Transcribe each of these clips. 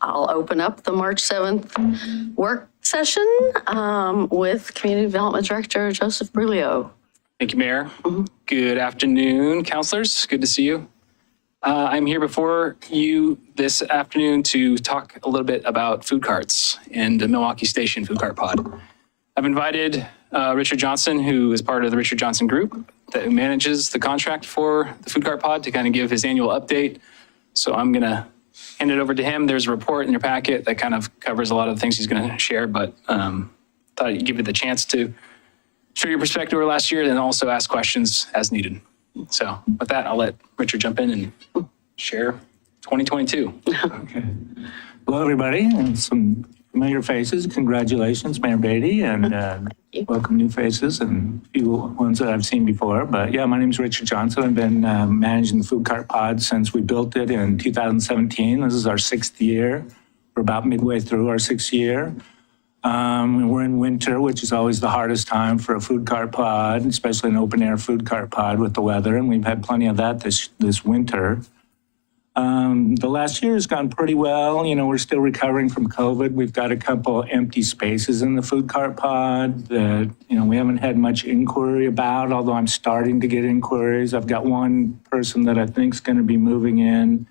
I'll open up the March 7th work session with Community Development Director Joseph Brulio. Thank you, Mayor. Good afternoon, councilors. Good to see you. I'm here before you this afternoon to talk a little bit about food carts and the Milwaukie Station food cart pod. I've invited Richard Johnson, who is part of the Richard Johnson Group that manages the contract for the food cart pod, to kind of give his annual update. So I'm going to hand it over to him. There's a report in your packet that kind of covers a lot of the things he's going to share, but thought I'd give you the chance to share your perspective over last year and also ask questions as needed. So with that, I'll let Richard jump in and share 2022. Okay. Hello, everybody, and some familiar faces. Congratulations, Mayor Beatty, and welcome new faces and a few ones that I've seen before. But yeah, my name is Richard Johnson. I've been managing the food cart pod since we built it in 2017. This is our 6th year. We're about midway through our 6th year. We're in winter, which is always the hardest time for a food cart pod, especially an open air food cart pod with the weather. And we've had plenty of that this winter. The last year has gone pretty well. You know, we're still recovering from COVID. We've got a couple empty spaces in the food cart pod that, you know, we haven't had much inquiry about, although I'm starting to get inquiries. I've got one person that I think is going to be moving in,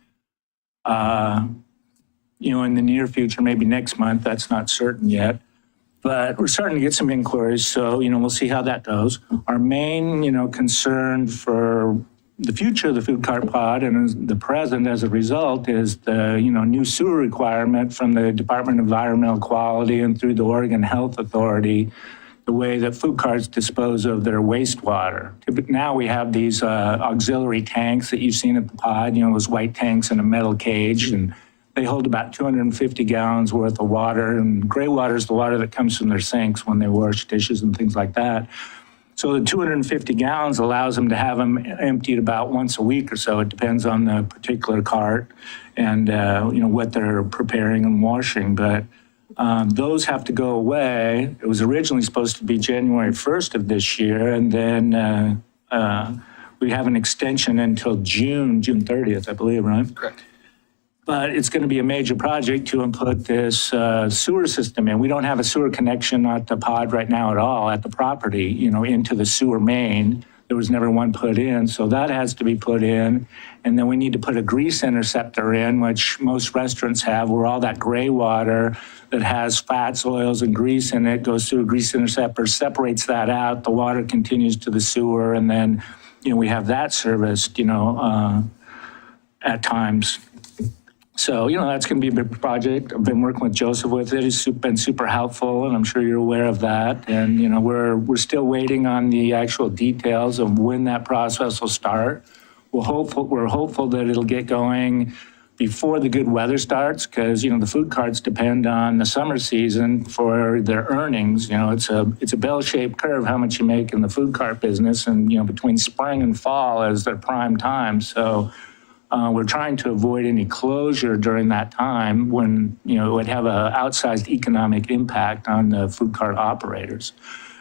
you know, in the near future, maybe next month. That's not certain yet. But we're starting to get some inquiries, so, you know, we'll see how that goes. Our main, you know, concern for the future of the food cart pod and the present as a result is the, you know, new sewer requirement from the Department of Environmental Quality and through the Oregon Health Authority, the way that food carts dispose of their wastewater. Now we have these auxiliary tanks that you've seen at the pod, you know, those white tanks in a metal cage, and they hold about 250 gallons worth of water, and gray water is the water that comes from their sinks when they wash dishes and things like that. So the 250 gallons allows them to have them emptied about once a week or so. It depends on the particular cart and you know, what they're preparing and washing. But those have to go away. It was originally supposed to be January 1st of this year, and then we have an extension until June 30th, I believe, right? Correct. But it's going to be a major project to input this sewer system in. We don't have a sewer connection at the pod right now at all at the property, you know, into the sewer main. There was never one put in, so that has to be put in. And then we need to put a grease interceptor in, which most restaurants have, where all that gray water that has fats, oils, and grease in it goes through a grease interceptor, separates that out. The water continues to the sewer, and then, you know, we have that serviced, you know, at times. So, you know, that's going to be a big project. I've been working with Joseph with it. He's been super helpful, and I'm sure you're aware of that. And, you know, we're still waiting on the actual details of when that process will start. We're hopeful that it'll get going before the good weather starts, because, you know, the food carts depend on the summer season for their earnings. You know, it's a bell-shaped curve how much you make in the food cart business, and, you know, between spring and fall is their prime time. So we're trying to avoid any closure during that time when, you know, it would have an outsized economic impact on the food cart operators.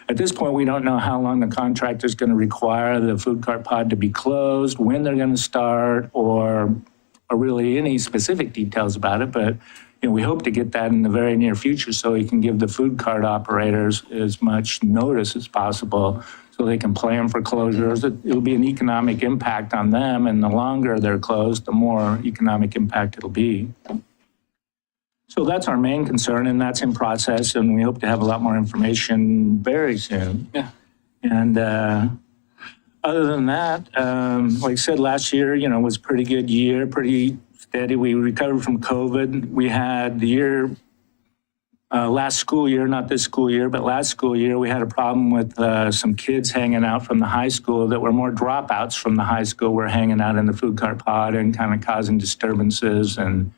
At this point, we don't know how long the contractor is going to require the food cart pod to be closed, when they're going to start, or really any specific details about it. But, you know, we hope to get that in the very near future so we can give the food cart operators as much notice as possible, so they can plan for closures. It'll be an economic impact on them, and the longer they're closed, the more economic impact it'll be. So that's our main concern, and that's in process, and we hope to have a lot more information very soon. Yeah. And other than that, like I said, last year, you know, was a pretty good year, pretty steady. We recovered from COVID. We had the year, last school year, not this school year, but last school year, we had a problem with some kids hanging out from the high school that were more dropouts from the high school were hanging out in the food cart pod and kind of causing disturbances and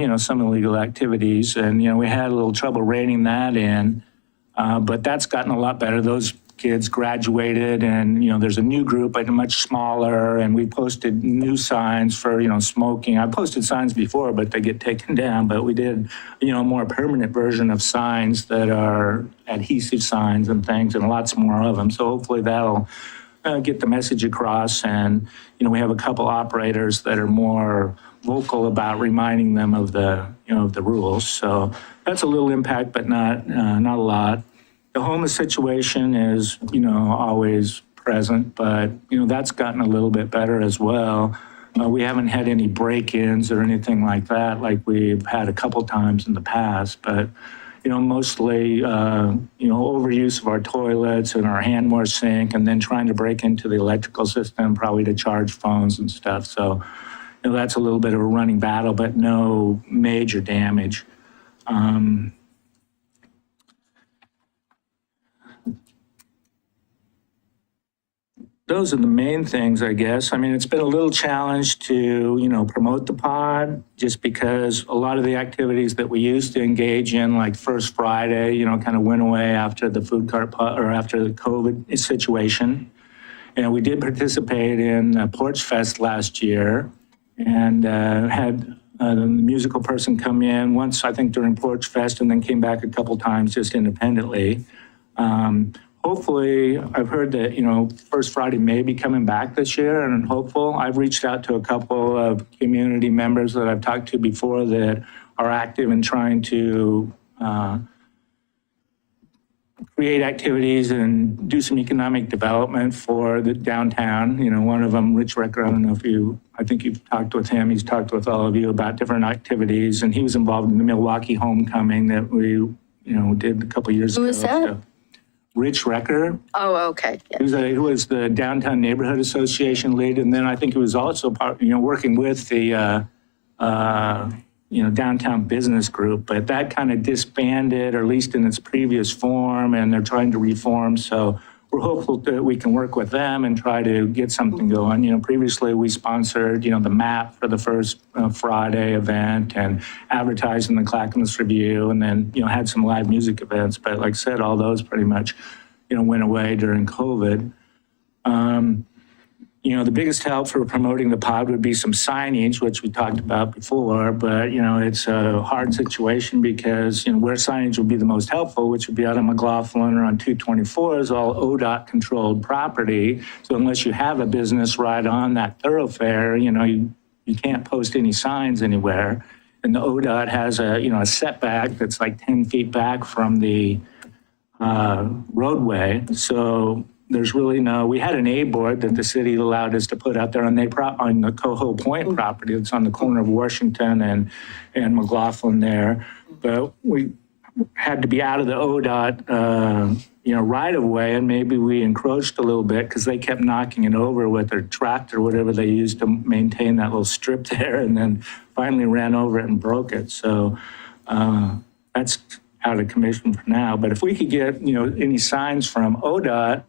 you know, some illegal activities. And, you know, we had a little trouble reining that in, but that's gotten a lot better. Those kids graduated, and, you know, there's a new group, but much smaller, and we posted new signs for, you know, smoking. I posted signs before, but they get taken down, but we did, you know, a more permanent version of signs that are adhesive signs and things, and lots more of them. So hopefully that'll get the message across. And, you know, we have a couple operators that are more vocal about reminding them of the, of the rules. So that's a little impact, but not a lot. The homeless situation is, always present, but, that's gotten a little bit better as well. We haven't had any break-ins or anything like that, like we've had a couple times in the past, but, mostly, overuse of our toilets and our hand wash sink, and then trying to break into the electrical system, probably to charge phones and stuff. So, that's a little bit of a running battle, but no major damage. Those are the main things, I guess. I mean, it's been a little challenge to, promote the pod, just because a lot of the activities that we used to engage in, like First Friday, kind of went away after the food cart pod, or after the COVID situation. And we did participate in Porch Fest last year, and had the musical person come in once, I think, during Porch Fest, and then came back a couple times just independently. Hopefully, I've heard that, First Friday may be coming back this year, and I'm hopeful. I've reached out to a couple of community members that I've talked to before that are active in trying to create activities and do some economic development for the downtown. One of them, Rich Recker, I think you've talked with him. He's talked with all of you about different activities, and he was involved in the Milwaukie homecoming that we, did a couple years ago. Who is that? So, Rich Recker. Oh, okay. Yeah. Who was the Downtown Neighborhood Association lead, and then I think he was also part, working with the, downtown business group, but that kind of disbanded, or at least in its previous form, and they're trying to reform. So we're hopeful that we can work with them and try to get something going. Previously we sponsored, the map for the First Friday event and advertised in the Clackamas Review, and then, had some live music events. But like I said, all those pretty much, went away during COVID. The biggest help for promoting the pod would be some signage, which we talked about before, but, it's a hard situation because, where signage would be the most helpful, which would be out of McLaughlin or on 224, is all ODOT controlled property. So unless you have a business right on that thoroughfare, you can't post any signs anywhere. And the ODOT has a setback that's like 10 feet back from the roadway. So there's really we had an A board that the city allowed us to put out there on the Coho Point property. It's on the corner of Washington and McLaughlin there. But we had to be out of the ODOT, right of way, and maybe we encroached a little bit because they kept knocking it over with their tractor, whatever they used to maintain that little strip there, and then finally ran over it and broke it. So that's out of commission for now. But if we could get, any signs from ODOT,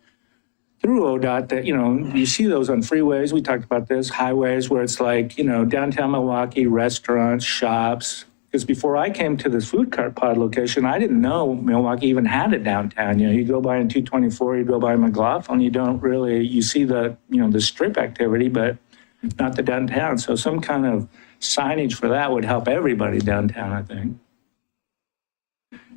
through ODOT that, you see those on freeways, we talked about this, highways where it's like, downtown Milwaukee, restaurants, shops. Because before I came to this food cart pod location, I didn't know Milwaukee even had a downtown. You go by in 224, you go by McLaughlin, you see the, the strip activity, but not the downtown. So some kind of signage for that would help everybody downtown, I think.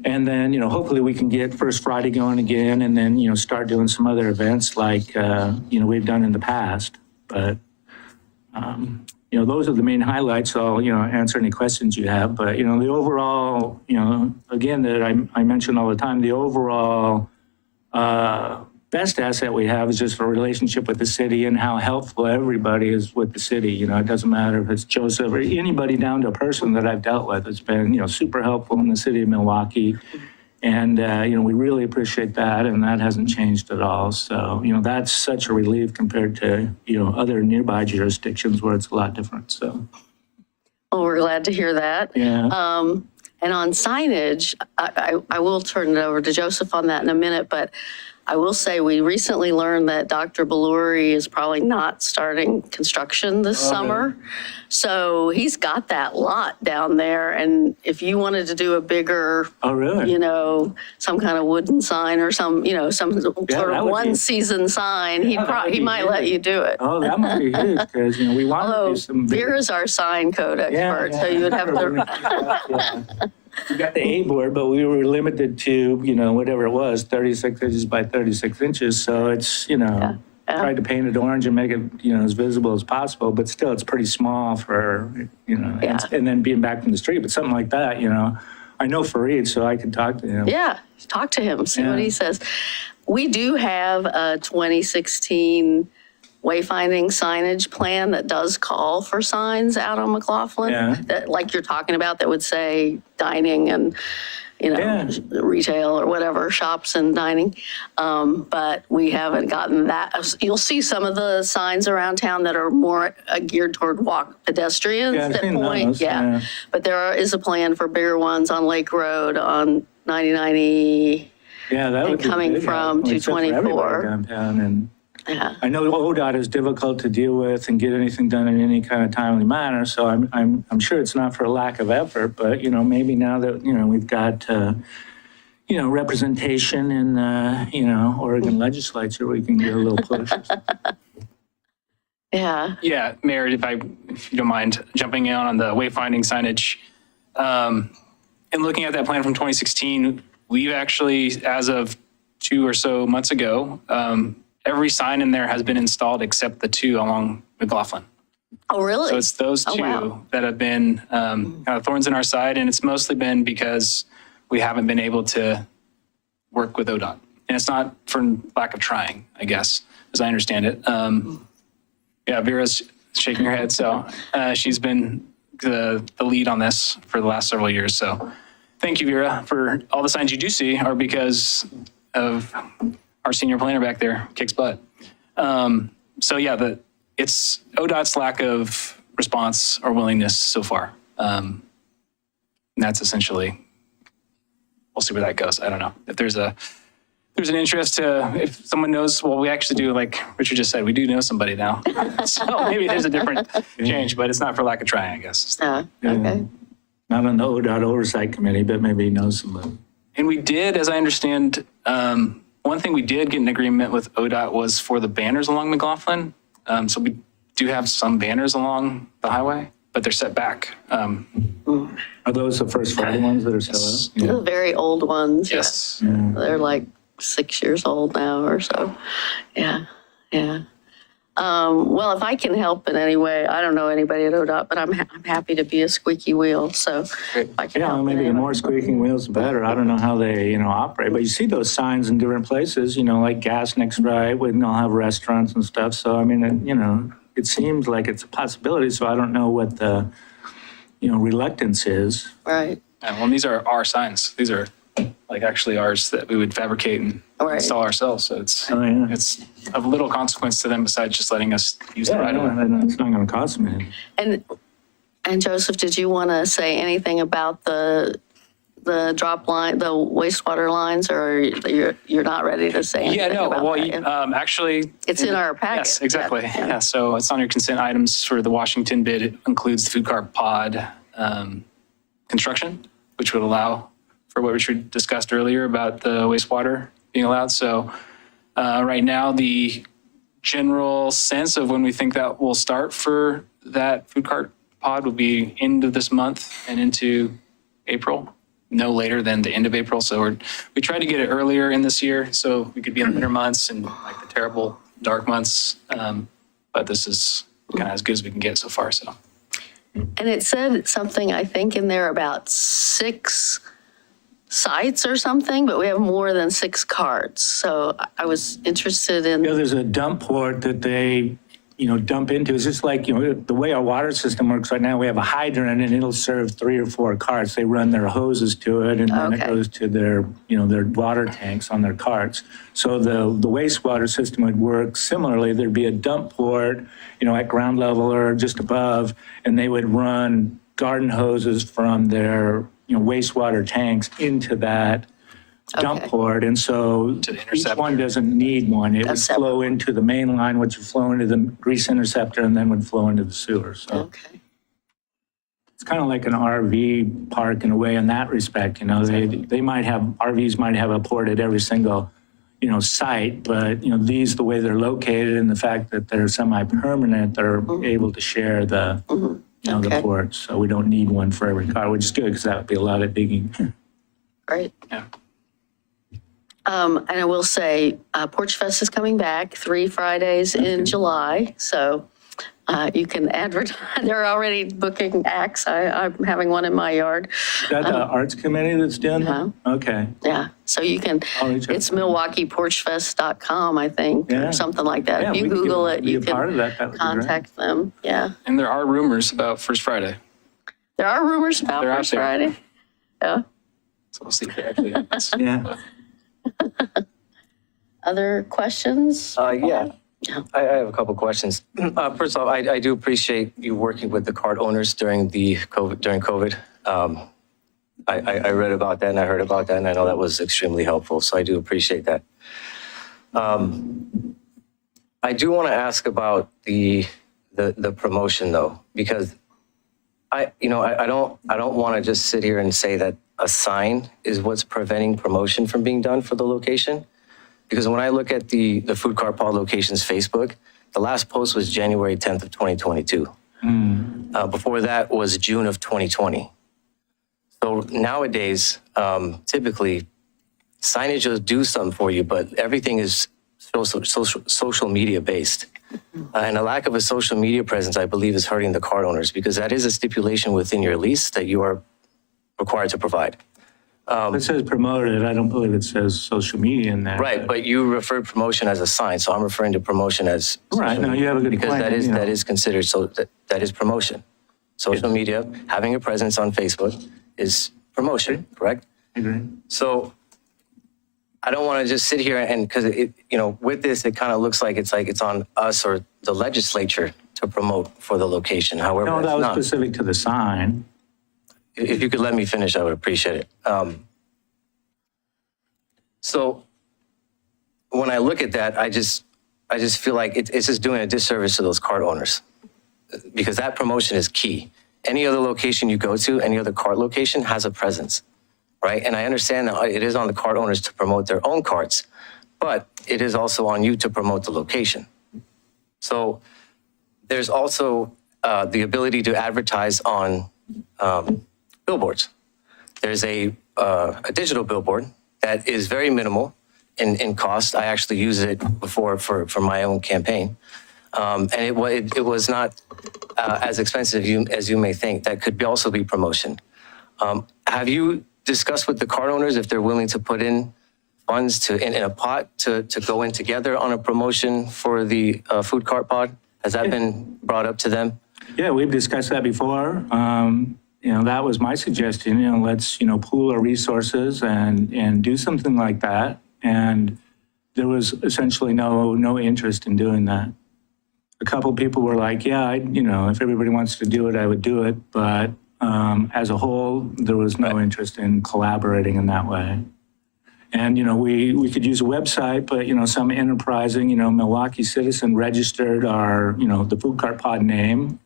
And then, hopefully we can get First Friday going again, and then, start doing some other events like, we've done in the past. But, those are the main highlights. So I'll, answer any questions you have. But, the overall, again, that I mention all the time, the overall best asset we have is just a relationship with the city and how helpful everybody is with the city. It doesn't matter if it's Joseph or anybody down to a person that I've dealt with. It's been, super helpful in the city of Milwaukee. And, we really appreciate that, and that hasn't changed at all. So, that's such a relief compared to, other nearby jurisdictions where it's a lot different, so. Well, we're glad to hear that. Yeah. And on signage, I will turn it over to Joseph on that in a minute, but I will say we recently learned that Dr. Belluri is probably not starting construction this summer. So he's got that lot down there. And if you wanted to do a bigger, some kind of wooden sign or some sort of one season sign, he might let you do it. Oh, that might be huge because, we want to do some big... Vera's our sign code expert, so you would have to... We got the A board, but we were limited to, whatever it was, 36 inches by 36 inches. So it's, tried to paint it orange and make it, as visible as possible, but still it's pretty small for, Yeah. and then being back from the street, but something like that, I know Fareed, so I could talk to him. Yeah, talk to him, see what Yeah. he says. We do have a 2016 wayfinding signage plan that does call for signs out on McLaughlin. Yeah. That, like you're talking about, that would say dining and, Yeah. retail or whatever, shops and dining. But we haven't gotten that. You'll see some of the signs around town that are more geared toward pedestrians Yeah, I've that seen point. those, yeah. But there is a plan for bigger ones on Lake Road, on 9090. Yeah, that would be coming good, from Well, except for everybody 224. downtown, and Yeah. I know ODOT is difficult to deal with and get anything done in any kind of timely manner, so I'm sure it's not for a lack of effort, but, maybe now that, we've got, representation in, Oregon legislature, we can get a little push. Yeah. Yeah, Mayor, if you don't mind jumping in on the wayfinding signage. And looking at that plan from 2016, we've actually, as of 2 or so months ago, every sign in there has been installed except the 2 along McLaughlin. Oh, really? So it's those 2 wow. that have been kind of thorns in our side, and it's mostly been because we haven't been able to work with ODOT. And it's not for lack of trying, I guess, as I understand it. Yeah, Vera's shaking her head, so she's been the lead on this for the last several years. So thank you, Vera, for all the signs you do see are because of our senior planner back there, kicks butt. So yeah, it's ODOT's lack of response or willingness so far. And that's essentially, we'll see where that goes. I don't know. If there's an interest if someone knows, well, we actually do, like Richard just said, we do know somebody now. So maybe there's a different change, but it's not for lack of trying, I guess. Okay. Not on the ODOT oversight committee, but maybe he knows somebody. And we did, as I understand, one thing we did get an agreement with ODOT was for the banners along McLaughlin. So we do have some banners along the highway, but they're set back. Are those the first Friday ones that are still The very old ones. Yes. Yeah. They're like 6 years old now or so. Yeah. Yeah. Well, if I can help in any way, I don't know anybody at ODOT, but I'm happy to be a squeaky wheel. So if I can Yeah, help in maybe any the way. more squeaking wheels, the better. I don't know how they, operate, but you see those signs in different places, like Gas Next Right, and they'll have restaurants and stuff. So, I mean, it seems like it's a possibility. So I don't know what the, reluctance is. Right. Yeah, well, these are our signs. These are like actually ours that we would fabricate and Right. install ourselves. So it's of little consequence to them besides just letting us use the Yeah, right of way. it's not going to cost me. And Joseph, did you want to say anything about the drop line, the wastewater lines, or you're not ready to say anything Yeah, no, about well, that? actually. It's in our packet. Yes, exactly. Yeah. Yeah, so it's on your consent items for the Washington bid. It includes the food cart pod construction, which would allow for what Richard discussed earlier about the wastewater being allowed. So right now, the general sense of when we think that will start for that food cart pod will be end of this month and into April, no later than the end of April. So we tried to get it earlier in this year so we could be in the winter months and like the terrible dark months. But this is kind of as good as we can get so far. So. And it said something, I think, in there about 6 sites or something, but we have more than 6 carts. So I was interested in. Yeah, there's a dump port that they, dump into. It's just like, the way our water system works right now, we have a hydrant and it'll serve 3 or 4 carts. They run their hoses to it and then it Okay. goes to their, their water tanks on their carts. So the wastewater system would work similarly. There'd be a dump port, at ground level or just above, and they would run garden hoses from their, wastewater tanks into that dump Okay. port. And so To the each one interceptor. doesn't need one. It would A separate flow into the main line, which would flow into the grease interceptor and then would flow into the sewer. So Okay. it's kind of like an RV park in a way in that respect. They might have, RVs might have a port at every single, site, but, these, the way they're located and the fact that they're semi-permanent, they're able to share the, the Okay. ports. So we don't need one for every car, which is good because that would be a lot of digging. Great. Yeah. And I will say, Porch Fest is coming back 3 Fridays in July, so you can advertise. They're already booking acts. I'm having one in my yard. Is that the arts committee that's doing that? Okay. Yeah, so you can, I'll reach out it's to them. MilwaukeePorchFest.com, I think, Yeah. or something like that. Yeah, If you we could Google it, be you a part of can that. That would be great. contact them. Yeah. And there are rumors about First Friday. There are rumors about They're out First there. Friday. Yeah. So we'll see if it actually happens. Yeah. Other questions? Yeah, I have a couple questions. First off, I do appreciate you working with the cart owners during COVID. I read about that and I heard about that, and I know that was extremely helpful, so I do appreciate that. I do want to ask about the promotion though, because I don't want to just sit here and say that a sign is what's preventing promotion from being done for the location. Because when I look at the Food Cart Pod Locations Facebook, the last post was January 10th of 2022. Before that was June of 2020. So nowadays, typically, signage will do something for you, but everything is social media based. And a lack of a social media presence, I believe, is hurting the cart owners, because that is a stipulation within your lease that you are required to provide. It says promoted. I don't believe it says social media in that. Right, but you referred promotion as a sign, so I'm referring to promotion as Right, social no, you have a good because point, you know. that is considered, so that is promotion. Social media, having a presence on Facebook is promotion, correct? I agree. So I don't want to just sit here and, because with this, it kind of looks like it's on us or the legislature to promote for the location. However, No, it's that was not. specific to the sign. If you could let me finish, I would appreciate it. So when I look at that, I just feel like it's just doing a disservice to those cart owners, because that promotion is key. Any other location you go to, any other cart location has a presence, right? And I understand that it is on the cart owners to promote their own carts, but it is also on you to promote the location. So there's also the ability to advertise on billboards. There's a digital billboard that is very minimal in cost. I actually used it before for my own campaign. And it was not as expensive as you may think. That could also be promotion. Have you discussed with the cart owners if they're willing to put in funds in a pot to go in together on a promotion for the food cart pod? Has that been brought up to them? Yeah, we've discussed that before. That was my suggestion, let's, pool our resources and do something like that. And there was essentially no interest in doing that. A couple people were like, yeah, if everybody wants to do it, I would do it. But as a whole, there was no interest in collaborating in that way. And, we could use a website, but, some enterprising, Milwaukie citizen registered our, the food cart pod name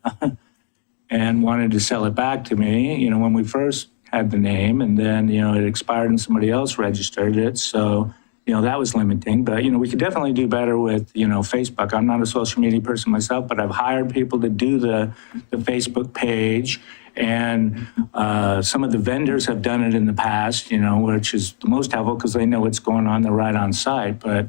and wanted to sell it back to me, when we first had the name, and then, it expired and somebody else registered it. So, that was limiting, but, we could definitely do better with, Facebook. I'm not a social media person myself, but I've hired people to do the Facebook page. And some of the vendors have done it in the past, which is the most helpful because they know what's going on. They're right on site. But,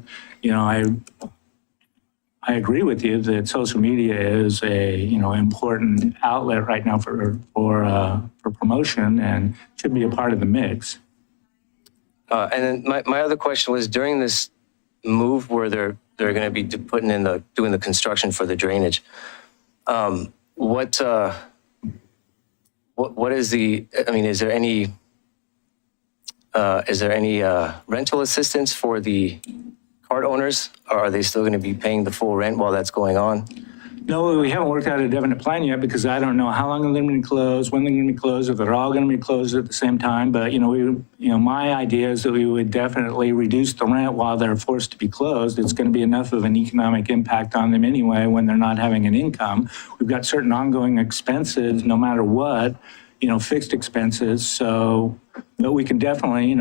I agree with you that social media is a, important outlet right now for promotion and should be a part of the mix. And then my other question was, during this move where they're going to be doing the construction for the drainage, what is the, is there any rental assistance for the cart owners? Or are they still going to be paying the full rent while that's going on? No, we haven't worked out a definite plan yet because I don't know how long they're going to be closed, when they're going to be closed, if they're all going to be closed at the same time. But, my idea is that we would definitely reduce the rent while they're forced to be closed. It's going to be enough of an economic impact on them anyway when they're not having an income. We've got certain ongoing expenses, no matter what, fixed expenses. So, but we can definitely,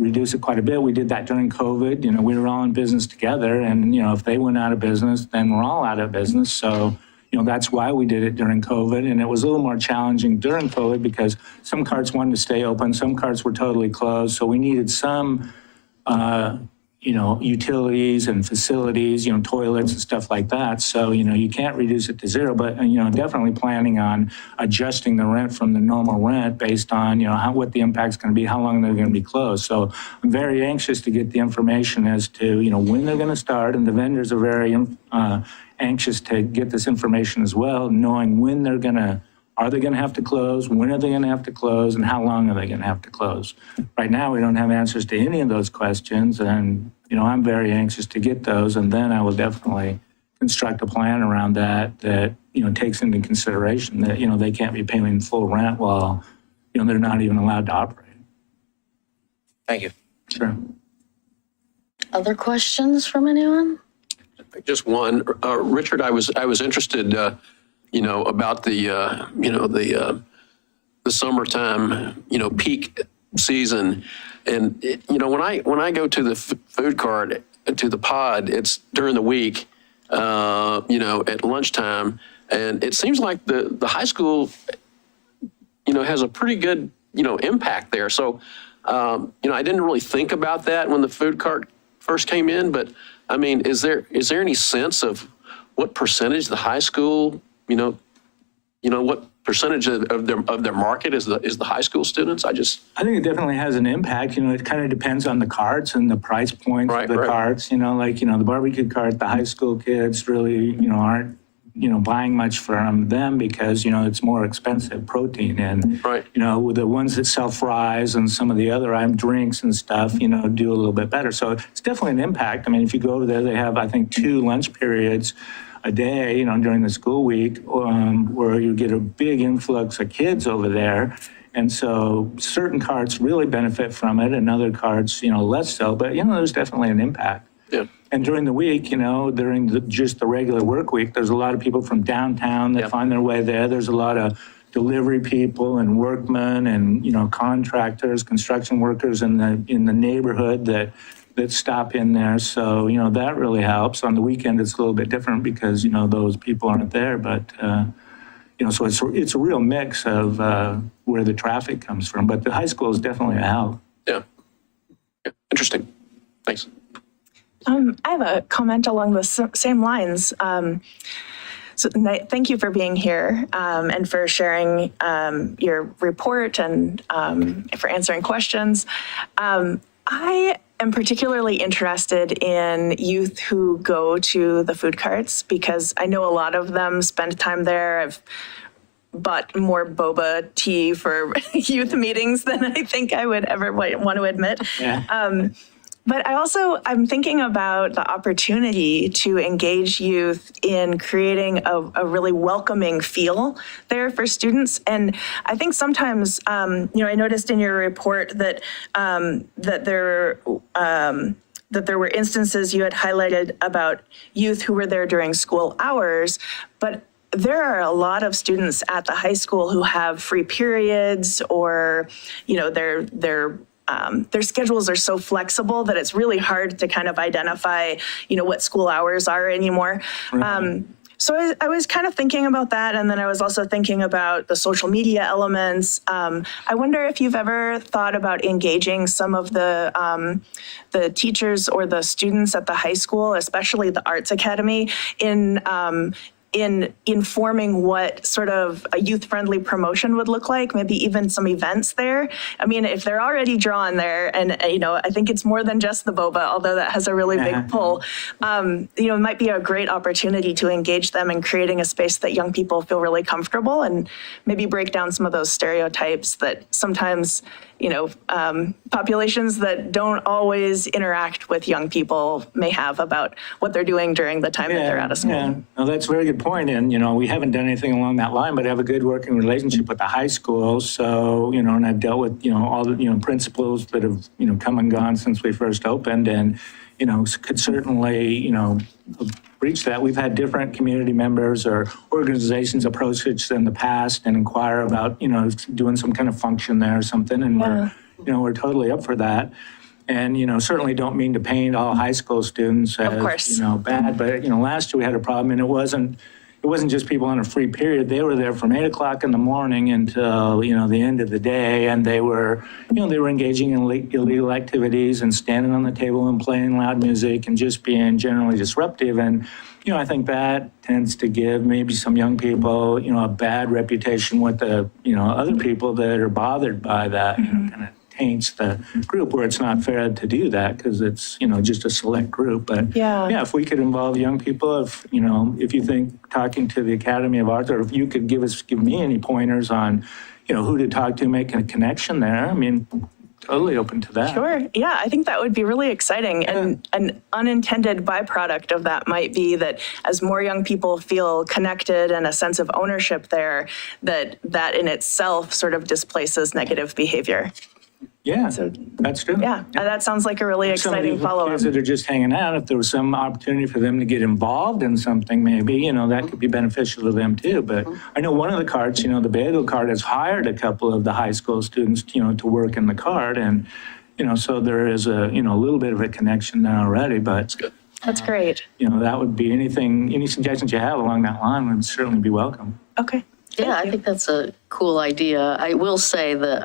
reduce it quite a bit. We did that during COVID. We were all in business together, and if they went out of business, then we're all out of business. So, that's why we did it during COVID. And it was a little more challenging during COVID because some carts wanted to stay open, some carts were totally closed. So we needed some utilities and facilities, toilets and stuff like that. So, you can't reduce it to zero, but, definitely planning on adjusting the rent from the normal rent based on, what the impact's going to be, how long they're going to be closed. So I'm very anxious to get the information as to, when they're going to start, and the vendors are very anxious to get this information as well, knowing when are they going to have to close? When are they going to have to close? And how long are they going to have to close? Right now, we don't have answers to any of those questions. And, I'm very anxious to get those. And then I will definitely construct a plan around that, takes into consideration that, they can't be paying full rent while, they're not even allowed to operate. Thank you. Sure. Other questions from anyone? Just one. Richard, I was interested, about the summertime, peak season. And, when I go to the food cart, to the pod, it's during the week, at lunchtime. And it seems like the high school, has a pretty good, impact there. So, I didn't really think about that when the food cart first came in, but I mean, is there any sense of what percentage the high school, what percentage of their market is the high school students? I think it definitely has an impact. It kind of depends on the carts and the price points of the carts. The barbecue cart, the high school kids really, aren't, buying much from them because, it's more expensive protein. And, the ones that sell fries and some of the other drinks and stuff, do a little bit better. So it's definitely an impact. I mean, if you go over there, they have, I think, 2 lunch periods a day, during the school week, where you get a big influx of kids over there. And so certain carts really benefit from it and other carts, less so. But, there's definitely an impact. Yeah. And during the week, during just the regular work week, there's a lot of people from downtown that find their way there. There's a lot of delivery people and workmen and, contractors, construction workers in the neighborhood that stop in there. So, that really helps. On the weekend, it's a little bit different because, those people aren't there. But, so it's a real mix of where the traffic comes from. But the high school is definitely a help. Yeah. Interesting. Thanks. I have a comment along the same lines. Thank you for being here and for sharing your report and for answering questions. I am particularly interested in youth who go to the food carts because I know a lot of them spend time there. I've bought more boba tea for youth meetings than I think I would ever want to admit. Yeah. But I'm thinking about the opportunity to engage youth in creating a really welcoming feel there for students. And I think sometimes, I noticed in your report that that there were instances you had highlighted about youth who were there during school hours, but there are a lot of students at the high school who have free periods or, their schedules are so flexible that it's really hard to kind of identify, what school hours are anymore. Right. So I was kind of thinking about that. And then I was also thinking about the social media elements. I wonder if you've ever thought about engaging some of the teachers or the students at the high school, especially the Arts Academy, in informing what sort of a youth-friendly promotion would look like, maybe even some events there. I mean, if they're already drawn there, and I think it's more than just the boba, although that has a really big pull, it might be a great opportunity to engage them in creating a space that young people feel really comfortable and maybe break down some of those stereotypes that sometimes populations that don't always interact with young people may have about what they're doing during the time that they're out of school. Yeah, no, that's a very good point. And, we haven't done anything along that line, but I have a good working relationship with the high school. So, and I've dealt with, all the, principals that have, come and gone since we first opened and, could certainly, reach that. We've had different community members or organizations approach us in the past and inquire about, doing some kind of function there or something. And we're totally up for that. And, certainly don't mean to paint all high school students as, bad. But, last year we had a problem and it wasn't, it wasn't just people on a free period. They were there from 8 o'clock in the morning until, the end of the day. And they were, they were engaging in illegal activities and standing on the table and playing loud music and just being generally disruptive. And, I think that tends to give maybe some young people, a bad reputation with the, other people that are bothered by that, kind of taints the group, where it's not fair to do that because it's, just a select group. But yeah, if we could involve young people, if you think talking to the Academy of Arts, or if you could give me any pointers on, who to talk to, making a connection there, I mean, totally open to that. Sure. Yeah, I think that would be really exciting. And an unintended byproduct of that might be that as more young people feel connected and a sense of ownership there, that in itself sort of displaces negative behavior. Yeah, that's true. Yeah, that sounds like a really exciting Some follow-up. kids that are just hanging out, if there was some opportunity for them to get involved in something, maybe, that could be beneficial to them too. But I know one of the carts, the bagel cart has hired a couple of the high school students, to work in the cart. And, so there is a little bit of a connection there already, but. That's great. That would be any suggestions you have along that line would certainly be welcome. Okay. Yeah, I think that's a cool idea. I will say that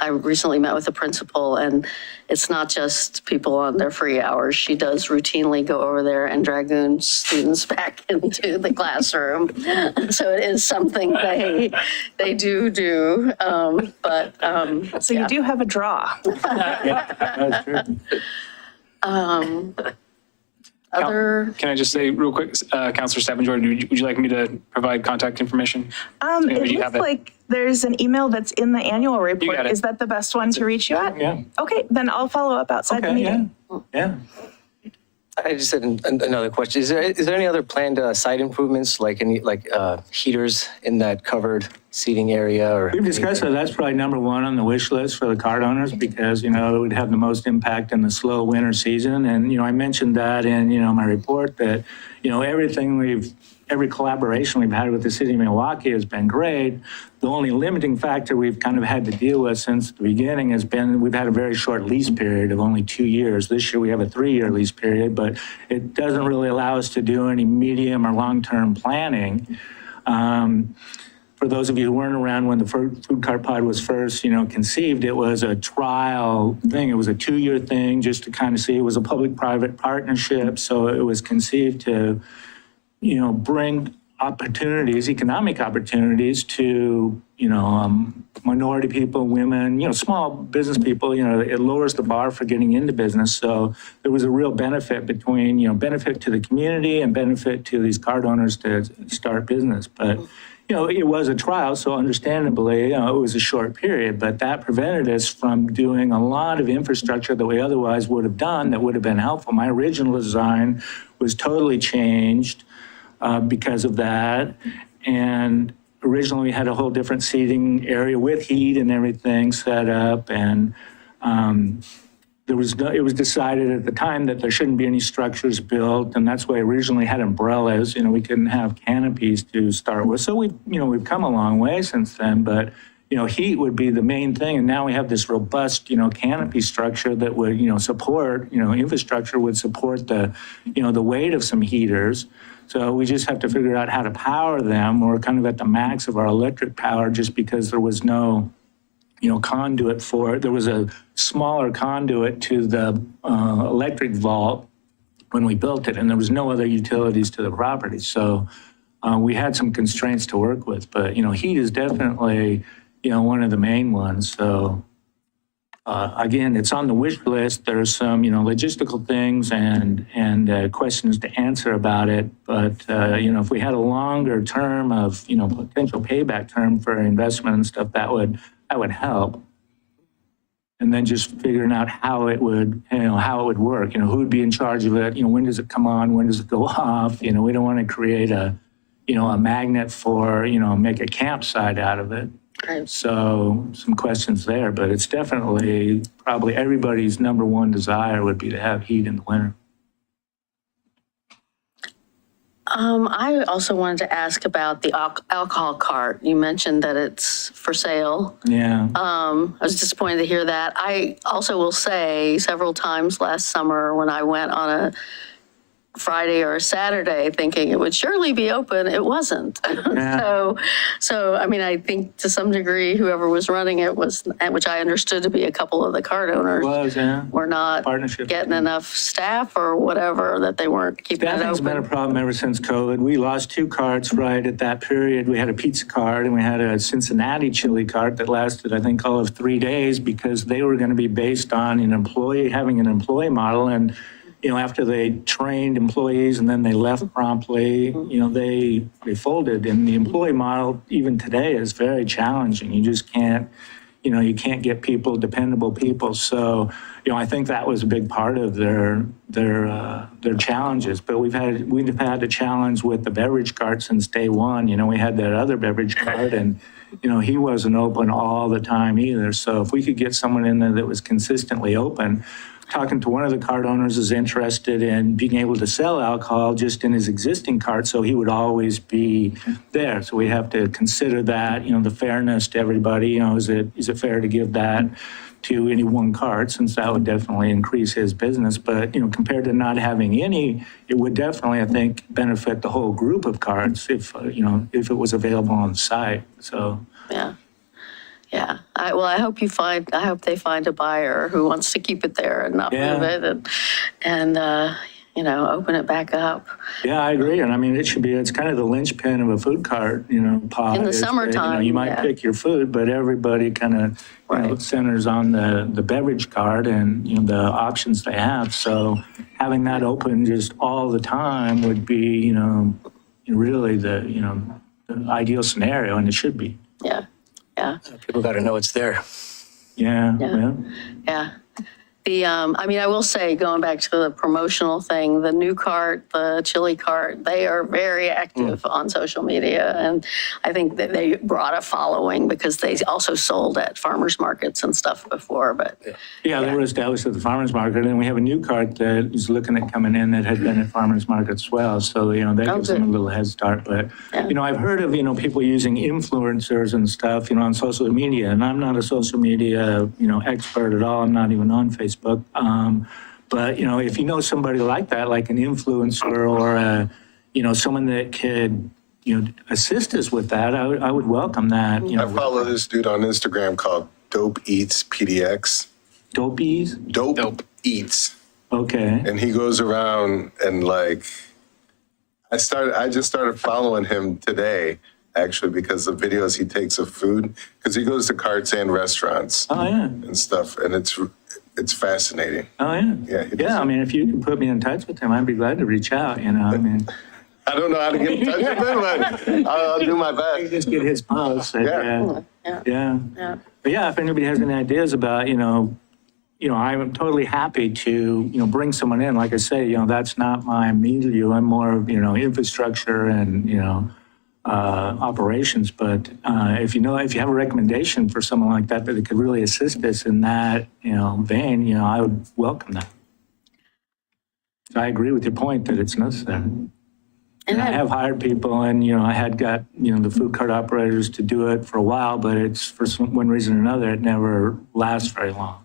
I recently met with the principal, and it's not just people on their free hours. She does routinely go over there and dragoon students back into the classroom. So it is something they do. So you do have a draw. Yeah, that's true. Can I just say real quick, Councilor Staffen Jordan, would you like me to provide contact information? It you looks have it? like there's an email that's in the annual report. got it. Is that the best one to reach you at? Yeah. Okay, then I'll follow up outside the Okay, meeting. yeah. I just had another question. Is there any other planned site improvements, like any heaters in that covered seating area? Or We've discussed that. That's probably number one on the wish list for the cart owners because, it would have the most impact in the slow winter season. And, I mentioned that in, my report that, every collaboration we've had with the city of Milwaukee has been great. The only limiting factor we've kind of had to deal with since the beginning has been we've had a very short lease period of only 2 years. This year we have a 3-year lease period, but it doesn't really allow us to do any medium or long-term planning. For those of you who weren't around when the food cart pod was first, conceived, it was a trial thing. It was a 2-year thing just to kind of see. It was a public-private partnership, so it was conceived to, bring opportunities, economic opportunities to, minority people, women, small business people. It lowers the bar for getting into business. So there was a real benefit between, benefit to the community and benefit to these cart owners to start business. But it was a trial, so understandably, it was a short period, but that prevented us from doing a lot of infrastructure that we otherwise would have done that would have been helpful. My original design was totally changed because of that. And originally we had a whole different seating area with heat and everything set up. And it was decided at the time that there shouldn't be any structures built, and that's why I originally had umbrellas. We couldn't have canopies to start with. So we've come a long way since then, but heat would be the main thing. And now we have this robust, canopy structure that would, support, infrastructure would support the, the weight of some heaters. So we just have to figure out how to power them. We're kind of at the max of our electric power just because there was no conduit for it. There was a smaller conduit to the electric vault when we built it, and there was no other utilities to the property. So we had some constraints to work with, but, heat is definitely, one of the main ones. So again, it's on the wish list. There's some, logistical things and questions to answer about it. But, if we had a longer term of, potential payback term for investment and stuff, that would help. And then just figuring out how it would work, who would be in charge of it, when does it come on, when does it go off? We don't want to create a magnet for, make a campsite out of it. Right. So some questions there, but it's definitely probably everybody's number one desire would be to have heat in the winter. I also wanted to ask about the alcohol cart. You mentioned that it's for sale. Yeah. I was disappointed to hear that. I also will say several times last summer when I went on Friday or a Saturday thinking it would surely be open. It wasn't. So, I mean, I think to some degree, whoever was running it was, which I understood to be a couple of the cart owners, were not Partnership. getting enough staff or whatever, that they weren't keeping it Staffing's been a open. problem ever since COVID. We lost 2 carts right at that period. We had a pizza cart and we had a Cincinnati chili cart that lasted, I think, all of 3 days because they were going to be based on having an employee model. And, after they trained employees and then they left promptly, they folded. And the employee model, even today, is very challenging. You just can't, you can't get people, dependable people. So, I think that was a big part of their challenges. But we've had a challenge with the beverage cart since day one. We had that other beverage cart and, he wasn't open all the time either. So if we could get someone in there that was consistently open, talking to one of the cart owners is interested in being able to sell alcohol just in his existing cart, so he would always be there. So we have to consider that, the fairness to everybody. Is it fair to give that to any one cart, since that would definitely increase his business. But, compared to not having any, it would definitely, I think, benefit the whole group of carts if it was available on the site. So. Yeah. Yeah. I hope they find a buyer who wants to keep it there and not move it and open it back up. Yeah, I agree. And I mean, it's kind of the linchpin of a food cart, pod. In the is that, summertime, you might pick your food, but everybody kind of, centers on the beverage cart and, the options they have. So having that open just all the time would be, really the ideal scenario, and it should be. Yeah. Yeah. People got to know it's there. Yeah. Yeah. I will say, going back to the promotional thing, the new cart, the chili cart, they are very active on social media. And I think that they brought a following because they also sold at farmers markets and stuff before. But they were established at the farmers market. And we have a new cart that is looking at coming in that had been at farmers markets as well. So, that gives them a little head start. But, I've heard of, people using influencers and stuff, on social media. And I'm not a social media, expert at all. I'm not even on Facebook. But, if you know somebody like that, like an influencer or, someone that could, assist us with that, I would welcome that. I follow this dude on Instagram called Dope Eats PDX. Dopies? Dope Eats. Okay. And he goes around and I just started following him today, actually, because the videos he takes of food, because he goes to carts and restaurants and stuff, and it's fascinating. Oh, yeah. Yeah. I mean, if you can put me in touch with him, I'd be glad to reach out, I mean. I don't know how to get in touch with him, but I'll do my best. Just get his posts. Yeah. But if anybody has any ideas about, I'm totally happy to, bring someone in. Like I say, that's not my milieu. I'm more of, infrastructure and, operations. But if you have a recommendation for someone like that that could really assist us in that, vein, I would welcome that. So I agree with your point that it's necessary. And I have hired people, and I had got the food cart operators to do it for a while, but it's for one reason or another it never lasts very long.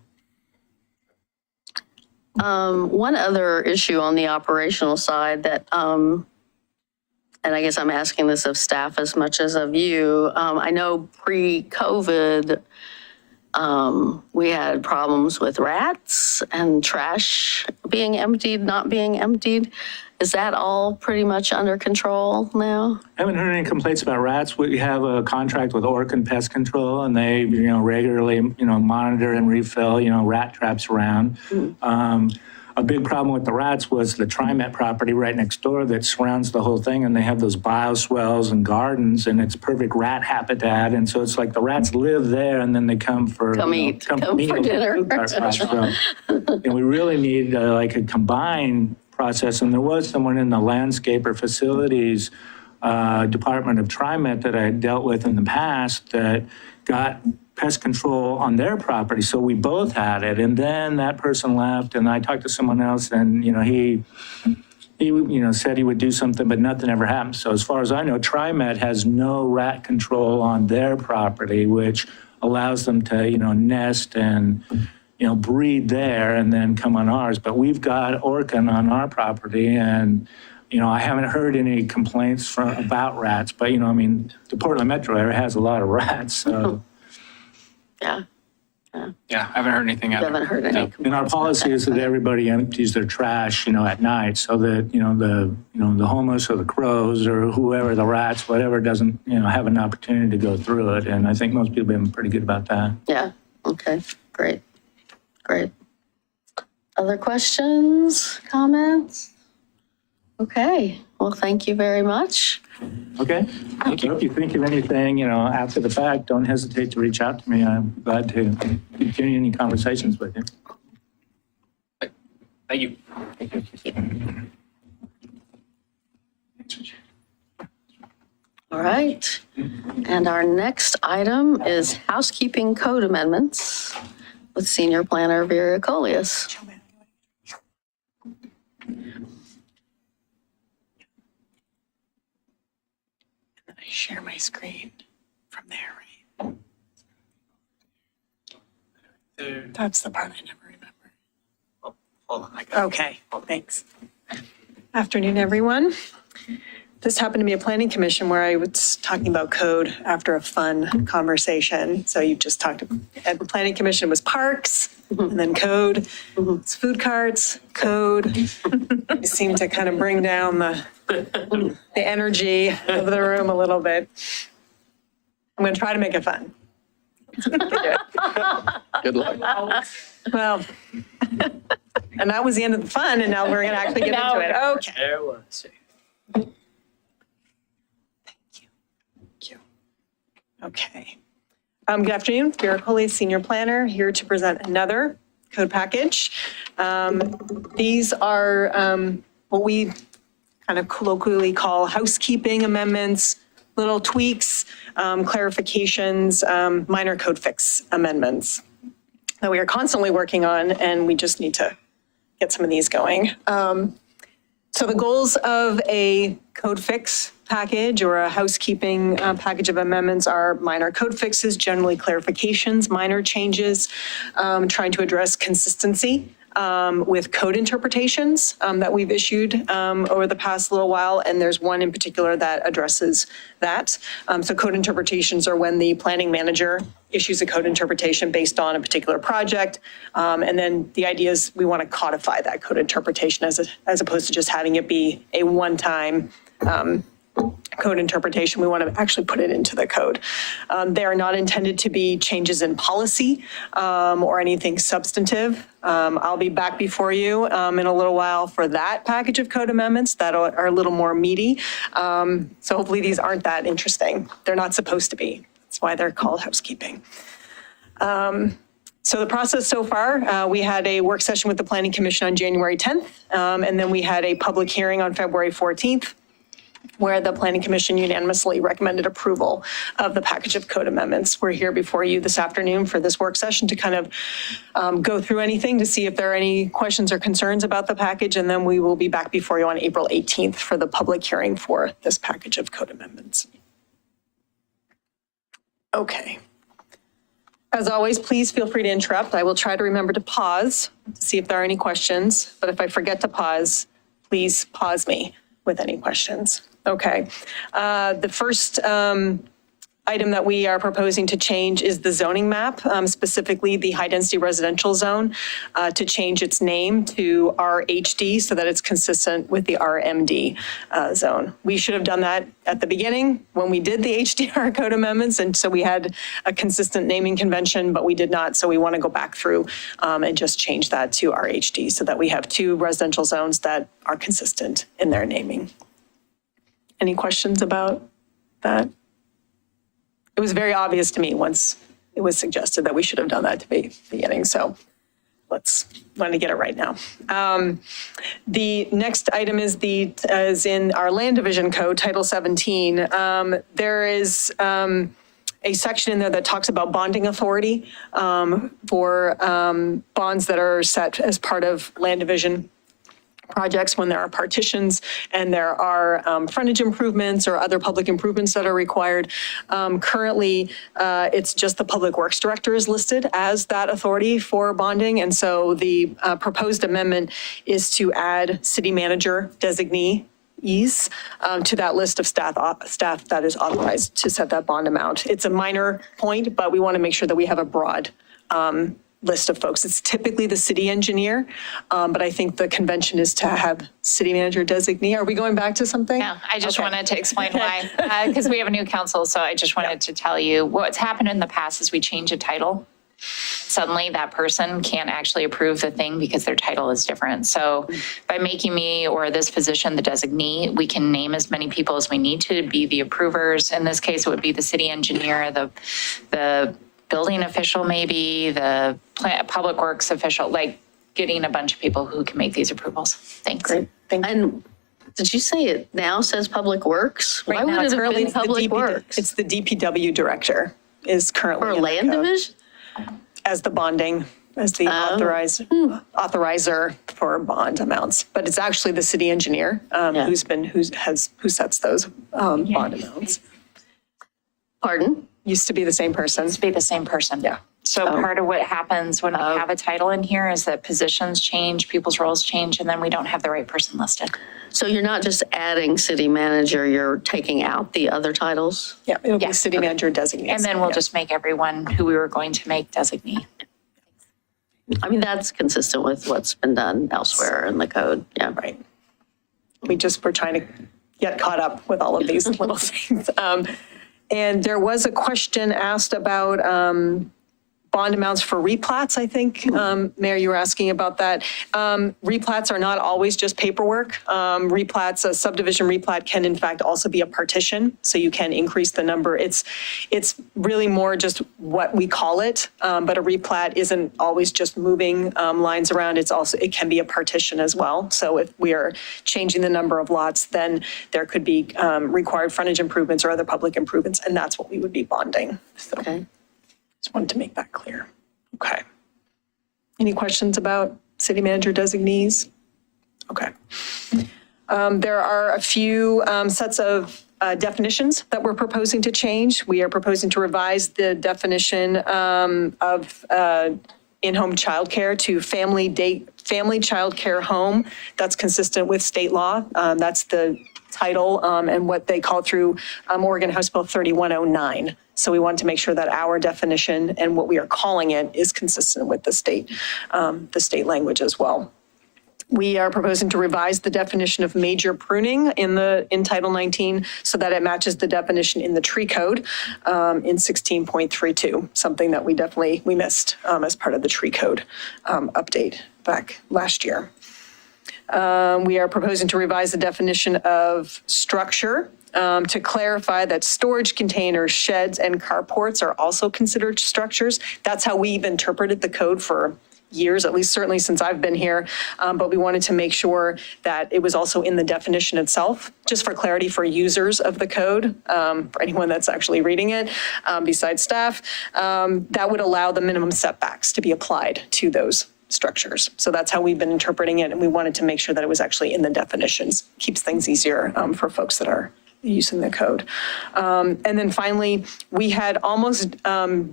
One other issue on the operational side that, and I guess I'm asking this of staff as much as of you, I know pre-COVID, we had problems with rats and trash being emptied, not being emptied. Is that all pretty much under control now? I haven't heard any complaints about rats. We have a contract with Orkin Pest Control, and they, regularly, monitor and refill, rat traps around. A big problem with the rats was the TriMet property right next door that surrounds the whole thing, and they have those bioswales and gardens, and it's perfect rat habitat. And so it's like the rats live there, and then they come for Come for dinner. And we really need like a combined process. And there was someone in the landscaper facilities department of TriMet that I had dealt with in the past that got pest control on their property. So we both had it. And then that person left, and I talked to someone else, and he said he would do something, but nothing ever happened. So as far as I know, TriMet has no rat control on their property, which allows them to, nest and breed there and then come on ours. But we've got Orkin on our property, and I haven't heard any complaints about rats. But the Portland metro area has a lot of rats, so. Yeah. Yeah, I haven't heard anything You either. haven't heard any No. complaints And our about policy is that everybody empties their trash, at night, so that, the homeless or the crows or whoever, the rats, whatever, doesn't, have an opportunity to go through it. And I think most people have been pretty good about that. Yeah, okay, great, great. Other questions, comments? Okay, well, thank you very much. Okay? Thank you. If you think of anything, after the fact, don't hesitate to reach out to me. I'm glad to continue any conversations with you. Thank you. All right, and our next item is housekeeping code amendments with Senior Planner Vera Colias. I share my screen from there, right? That's the part I never remember. Hold on. Okay, thanks. Afternoon, everyone. This happened to be a planning commission where I was talking about code after a fun conversation. So you just talked, at the planning commission was parks and then code. It's food carts, code. You seem to kind of bring down the energy of the room a little bit. I'm going to try to make it fun. Good luck. Well, and that was the end of the fun, and now we're going to actually get into it. Okay. Okay. Good afternoon, Vera Colias, Senior Planner, here to present another code package. These are what we kind of colloquially call housekeeping amendments, little tweaks, clarifications, minor code fix amendments that we are constantly working on, and we just need to get some of these going. So the goals of a code fix package or a housekeeping package of amendments are minor code fixes, generally clarifications, minor changes, trying to address consistency with code interpretations that we've issued over the past little while, and there's one in particular that addresses that. So code interpretations are when the planning manager issues a code interpretation based on a particular project, and then the idea is we want to codify that code interpretation as opposed to just having it be a one-time code interpretation. We want to actually put it into the code. They are not intended to be changes in policy or anything substantive. I'll be back before you in a little while for that package of code amendments that are a little more meaty. So hopefully these aren't that interesting. They're not supposed to be. That's why they're called housekeeping. So the process so far, we had a work session with the Planning Commission on January 10th, and then we had a public hearing on February 14th, where the Planning Commission unanimously recommended approval of the package of code amendments. We're here before you this afternoon for this work session to kind of go through anything to see if there are any questions or concerns about the package, and then we will be back before you on April 18th for the public hearing for this package of code amendments. Okay. As always, please feel free to interrupt. I will try to remember to pause to see if there are any questions, but if I forget to pause, please pause me with any questions. Okay. The first item that we are proposing to change is the zoning map, specifically the high-density residential zone, to change its name to RHD so that it's consistent with the RMD zone. We should have done that at the beginning when we did the HDR code amendments, and so we had a consistent naming convention, but we did not, so we want to go back through and just change that to RHD so that we have two residential zones that are consistent in their naming. Any questions about that? It was very obvious to me once it was suggested that we should have done that to the beginning. So let's want to get it right now. The next item is in our land division code, Title 17. There is a section in there that talks about bonding authority for bonds that are set as part of land division projects when there are partitions and there are frontage improvements or other public improvements that are required. Currently, it's just the Public Works Director is listed as that authority for bonding. And so the proposed amendment is to add city manager designees to that list of staff that is authorized to set that bond amount. It's a minor point, but we want to make sure that we have a broad list of folks. It's typically the city engineer, but I think the convention is to have city manager designee. Are we going back to something? No, I just wanted to explain why, because we have a new council, so I just wanted to tell you what's happened in the past is we change a title. Suddenly that person can't actually approve the thing because their title is different. So by making me or this position the designee, we can name as many people as we need to be the approvers. In this case, it would be the city engineer, the building official, maybe the public works official, like getting a bunch of people who can make these approvals. Thanks. Great, thank you. And did you say it now says Public Works? Why Right now, would it's it have currently been Public Works? It's the DPW director is currently For in the land code division? as the bonding, as the authorizer for bond amounts. But it's actually the city engineer who sets those bond amounts. Pardon? Used to be the same person. To be the same person. Yeah. So part of what happens when we have a title in here is that positions change, people's roles change, and then we don't have the right person listed. So you're not just adding city manager, you're taking out the other titles? Yeah, it'll be Yeah. city manager designee. And then we'll just make everyone who we were going to make designee. I mean, that's consistent with what's been done elsewhere in the code, yeah. Right. We're trying to get caught up with all of these little things. And there was a question asked about bond amounts for replats, I think. Mayor, you were asking about that. Replats are not always just paperwork. Replats, a subdivision replat can in fact also be a partition, so you can increase the number. It's really more just what we call it, but a replat isn't always just moving lines around. It can be a partition as well. So if we are changing the number of lots, then there could be required frontage improvements or other public improvements, and that's what we would be bonding. So. Okay. Just wanted to make that clear. Okay. Any questions about city manager designees? Okay. There are a few sets of definitions that we're proposing to change. We are proposing to revise the definition of in-home childcare to family childcare home. That's consistent with state law. That's the title and what they call through Oregon House Bill 3109. So we want to make sure that our definition and what we are calling it is consistent with the state language as well. We are proposing to revise the definition of major pruning in Title 19 so that it matches the definition in the tree code in 16.32, something that we missed as part of the tree code update back last year. We are proposing to revise the definition of structure to clarify that storage containers, sheds, and carports are also considered structures. That's how we've interpreted the code for years, at least certainly since I've been here. But we wanted to make sure that it was also in the definition itself, just for clarity for users of the code, for anyone that's actually reading it, besides staff, that would allow the minimum setbacks to be applied to those structures. So that's how we've been interpreting it. And we wanted to make sure that it was actually in the definitions. Keeps things easier for folks that are using the code. And then finally, we had almost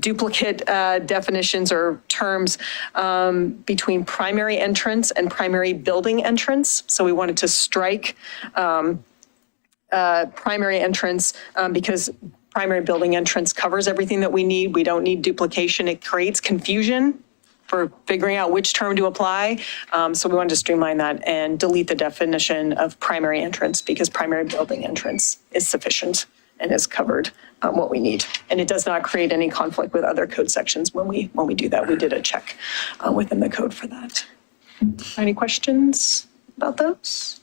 duplicate definitions or terms between primary entrance and primary building entrance. So we wanted to strike primary entrance because primary building entrance covers everything that we need. We don't need duplication. It creates confusion for figuring out which term to apply. So we wanted to streamline that and delete the definition of primary entrance because primary building entrance is sufficient and has covered what we need. And it does not create any conflict with other code sections when we do that. We did a check within the code for that. Any questions about those?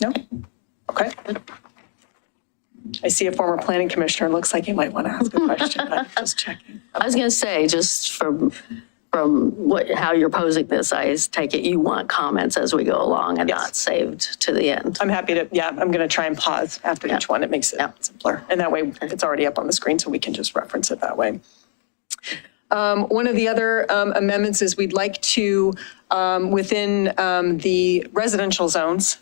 No? Okay. I see a former planning commissioner. Looks like he might want to ask a question, but just checking. I was going to say, just from how you're posing this, I take it you want comments as we go along and not saved to the end. I'm happy to, I'm going to try and pause after each one. It makes it simpler. And that way it's already up on the screen so we can just reference it that way. One of the other amendments is we'd like to, within the residential zones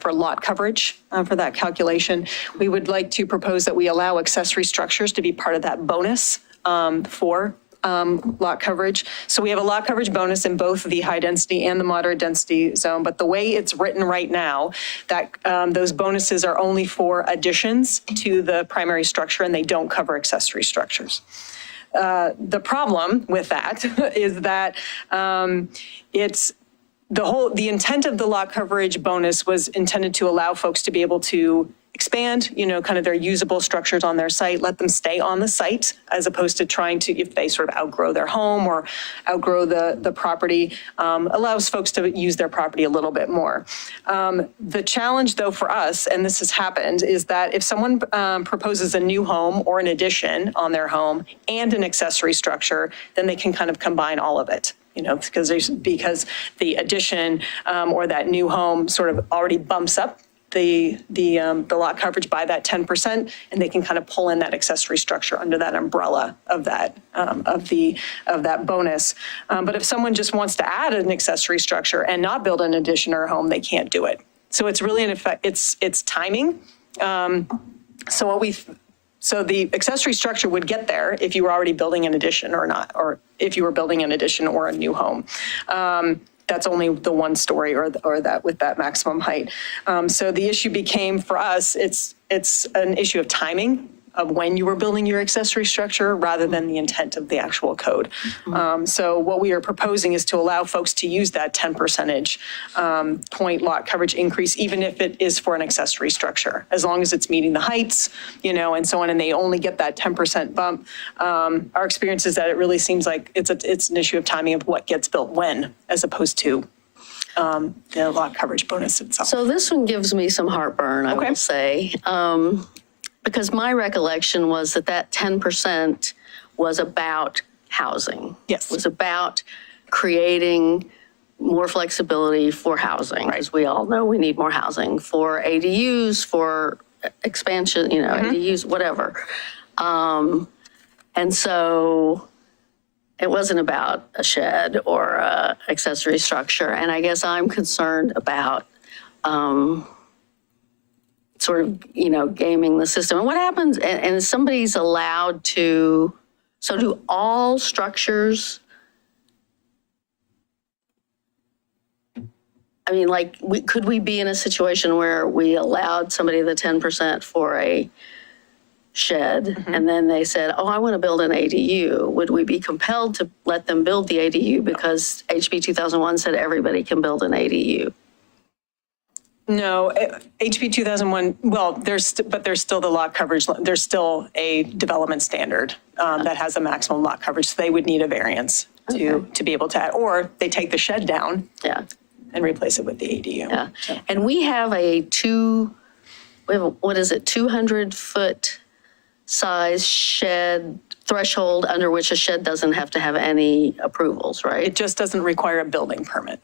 for lot coverage, for that calculation, we would like to propose that we allow accessory structures to be part of that bonus for lot coverage. So we have a lot coverage bonus in both the high density and the moderate density zone, but the way it's written right now, that those bonuses are only for additions to the primary structure and they don't cover accessory structures. The problem with that is that the intent of the lot coverage bonus was intended to allow folks to be able to expand, kind of their usable structures on their site, let them stay on the site, as opposed to trying to, if they sort of outgrow their home or outgrow the property, allows folks to use their property a little bit more. The challenge, though, for us, and this has happened, is that if someone proposes a new home or an addition on their home and an accessory structure, then they can kind of combine all of it. Because the addition or that new home sort of already bumps up the lot coverage by that 10%, and they can kind of pull in that accessory structure under that umbrella of that bonus. But if someone just wants to add an accessory structure and not build an addition or a home, they can't do it. So it's really it's timing. So the accessory structure would get there if you were already building an addition or not, or if you were building an addition or a new home. That's only the one story or that with that maximum height. So the issue became for us, it's an issue of timing of when you were building your accessory structure rather than the intent of the actual code. So what we are proposing is to allow folks to use that 10 percentage point lot coverage increase, even if it is for an accessory structure, as long as it's meeting the heights, and so on, and they only get that 10% bump. Our experience is that it really seems like it's an issue of timing of what gets built when, as opposed to the lot coverage bonus itself. So this one gives me some heartburn, I will say. Because my recollection was that 10% was about housing. Yes. Was about creating more flexibility for housing. As we all know, we need more housing for ADUs, for expansion, ADUs, whatever. And so it wasn't about a shed or a accessory structure. And I guess I'm concerned about sort of, gaming the system. And what happens, and somebody's allowed to, so do all structures, I mean, like, could we be in a situation where we allowed somebody the 10% for a shed, and then they said, oh, I want to build an ADU? Would we be compelled to let them build the ADU because HB 2001 said everybody can build an ADU? No, HB 2001, well, there's still the lot coverage, there's still a development standard that has a maximum lot coverage, so they would need a variance to be able to add, or they take the shed down and replace it with the ADU. Yeah, and we have what is it, 200-foot size shed threshold under which a shed doesn't have to have any approvals, right? It just doesn't require a building permit.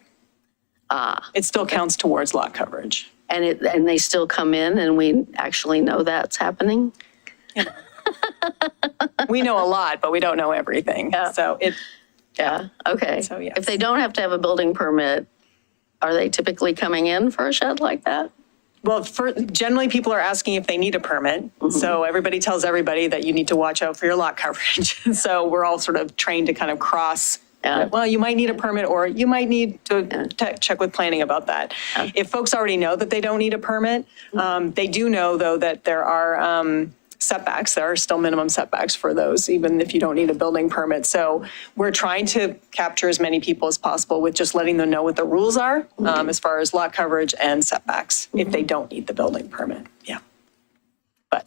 It still counts towards lot coverage. And they still come in and we actually know that's happening? We know a lot, but we don't know everything. So okay. So, yes. If they don't have to have a building permit, are they typically coming in for a shed like that? Well, generally people are asking if they need a permit. So everybody tells everybody that you need to watch out for your lot coverage. So we're all sort of trained to kind of cross. Well, you might need a permit, or you might need to check with planning about that. If folks already know that they don't need a permit, they do know, though, that there are setbacks. There are still minimum setbacks for those, even if you don't need a building permit. So we're trying to capture as many people as possible with just letting them know what the rules are as far as lot coverage and setbacks if they don't need the building permit. But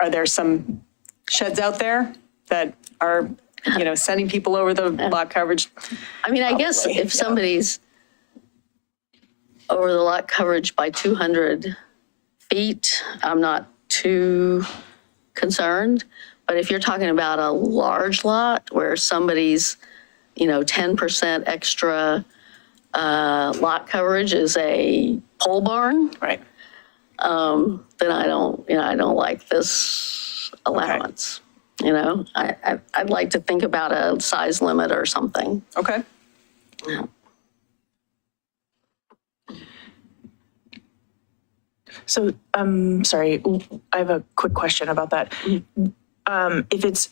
are there some sheds out there that are sending people over the lot coverage? I mean, I guess if somebody's over the lot coverage by 200 feet, I'm not too concerned. But if you're talking about a large lot where somebody's, 10% extra lot coverage is a pole barn, Right. Then I don't like this allowance. You know, I'd like to think about a size limit or something. Okay. So, sorry, I have a quick question about that. If it's,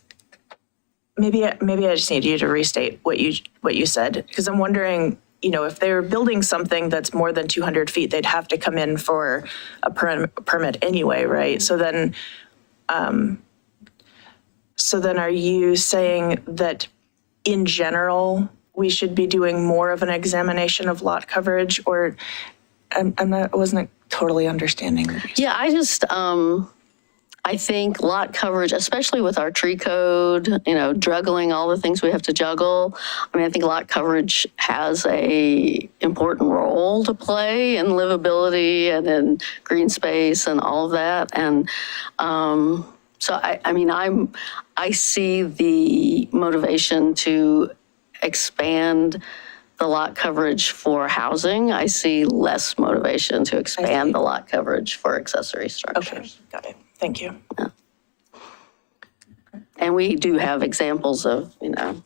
maybe I just need you to restate what you said, because I'm wondering, you know, if they're building something that's more than 200 feet, they'd have to come in for a permit anyway, right? So then are you saying that in general, we should be doing more of an examination of lot coverage, or I wasn't totally understanding what you said. Yeah, I just, I think lot coverage, especially with our tree code, you know, juggling all the things we have to juggle. I mean, I think lot coverage has a important role to play in livability and in green space and all of that. And so I mean, I see the motivation to expand the lot coverage for housing. I see less motivation to expand the lot coverage for accessory structures. Okay, got it. Thank you. And we do have examples of, you know,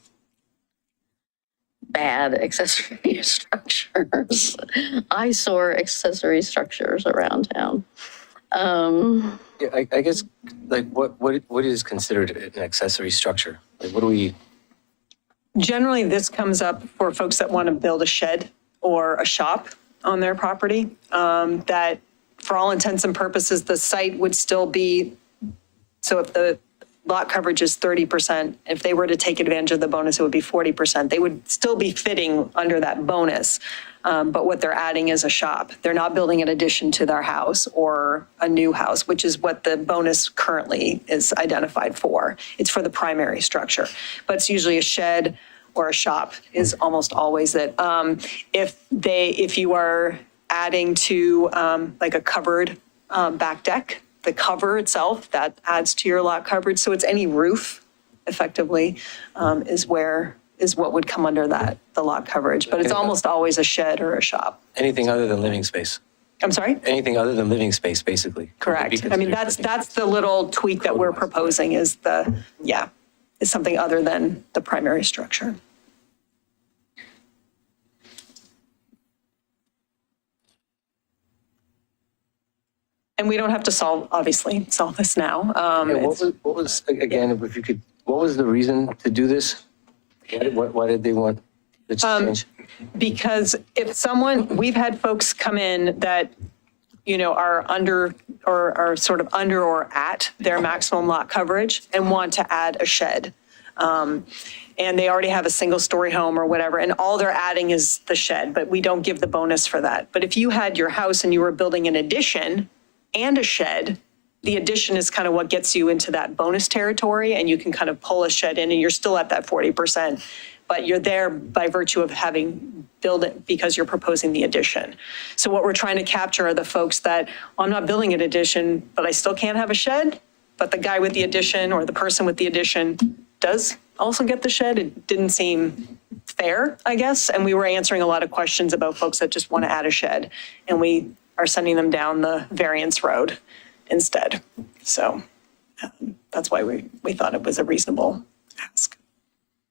bad accessory structures, eyesore accessory structures around town. Yeah, I guess, like, what is considered an accessory structure? Like, what do we? Generally, this comes up for folks that want to build a shed or a shop on their property, that for all intents and purposes, the site would still be, so if the lot coverage is 30%, if they were to take advantage of the bonus, it would be 40%. They would still be fitting under that bonus, but what they're adding is a shop. They're not building an addition to their house or a new house, which is what the bonus currently is identified for. It's for the primary structure, but it's usually a shed or a shop is almost always it. If you are adding to like a covered back deck, the cover itself, that adds to your lot coverage. So it's any roof, effectively, is what would come under that, the lot coverage. But it's almost always a shed or a shop. Anything other than living space? I'm sorry? Anything other than living space, basically? Correct. I mean, that's the little tweak that we're proposing is is something other than the primary structure. And we don't have to obviously solve this now. Yeah, what was, again, if you could, what was the reason to do this? Why did they want this change? Because we've had folks come in that, you know, are under or are sort of under or at their maximum lot coverage and want to add a shed. And they already have a single-story home or whatever, and all they're adding is the shed, but we don't give the bonus for that. But if you had your house and you were building an addition and a shed, the addition is kind of what gets you into that bonus territory, and you can kind of pull a shed in and you're still at that 40%, but you're there by virtue of having built it because you're proposing the addition. So what we're trying to capture are the folks that, well, I'm not building an addition, but I still can't have a shed, but the guy with the addition or the person with the addition does also get the shed. It didn't seem fair, I guess, and we were answering a lot of questions about folks that just want to add a shed, and we are sending them down the variance road instead. So that's why we thought it was a reasonable ask.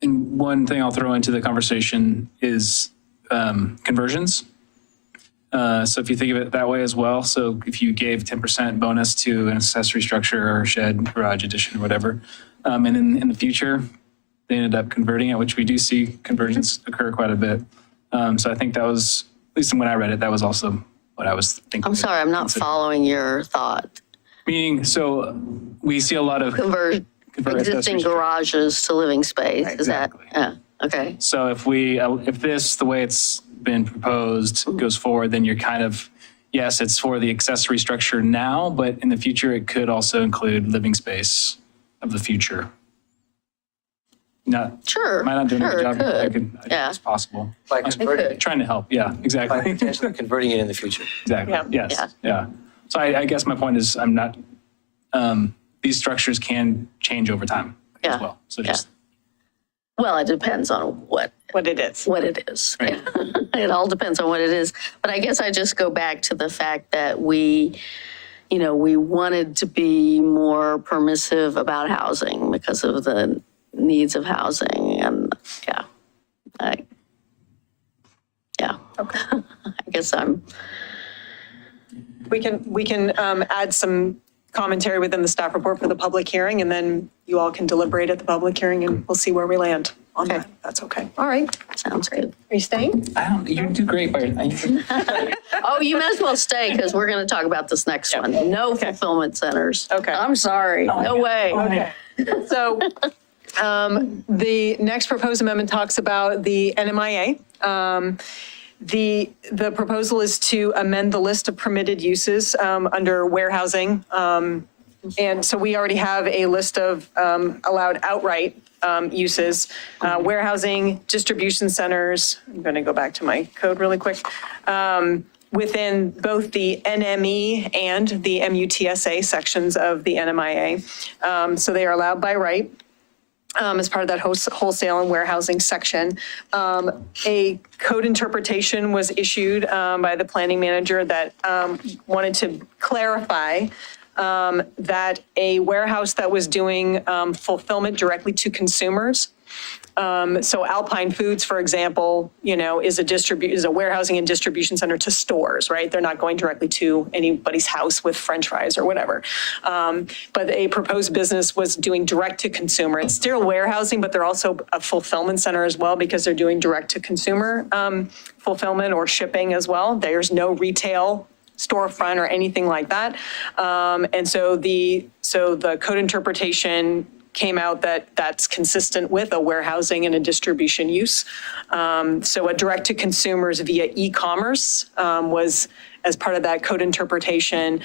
And one thing I'll throw into the conversation is conversions. So if you think of it that way as well, so if you gave 10% bonus to an accessory structure or shed, garage addition, or whatever, and in the future, they ended up converting it, which we do see conversions occur quite a bit. So I think that was, at least when I read it, that was also what I was thinking. I'm sorry, I'm not following your thought. Meaning, so we see a lot of Convert existing garages to living space, is that? Exactly. Yeah, okay. So if this, the way it's been proposed, goes forward, then you're kind of, yes, it's for the accessory structure now, but in the future, it could also include living space of the future. Not, Sure. am I not doing a good job? Could. I think Yeah. it's possible. By converting, Trying to help, yeah, by exactly. potentially converting it in the future. Exactly, Yeah. yes, yeah. So I guess my point is I'm not, these structures can change over time Yeah. as well. So just, Well, it depends on what What it is. it is. Right. It all depends on what it is. But I guess I just go back to the fact that we, you know, we wanted to be more permissive about housing because of the needs of housing. And yeah, Okay. I guess I'm, We can add some commentary within the staff report for the public hearing, and then you all can deliberate at the public hearing, and we'll see where we land on that. That's okay. All right. sounds good. Are you staying? You do great, Byron. Oh, you might as well stay because we're going to talk about this next one. No fulfillment centers. Okay. I'm sorry. No way. Okay. So the next proposed amendment talks about the NMIA. The proposal is to amend the list of permitted uses under warehousing. And so we already have a list of allowed outright uses, warehousing, distribution centers. I'm going to go back to my code really quick. Within both the NME and the MUTSA sections of the NMIA. So they are allowed by right. As part of that wholesale and warehousing section. A code interpretation was issued by the planning manager that wanted to clarify that a warehouse that was doing fulfillment directly to consumers. So Alpine Foods, for example, you know, is a warehousing and distribution center to stores, right? They're not going directly to anybody's house with French fries or whatever. But a proposed business was doing direct to consumer. It's still warehousing, but they're also a fulfillment center as well because they're doing direct to consumer fulfillment or shipping as well. There's no retail storefront or anything like that. And so the code interpretation came out that that's consistent with a warehousing and a distribution use. So a direct to consumers via e-commerce was, as part of that code interpretation,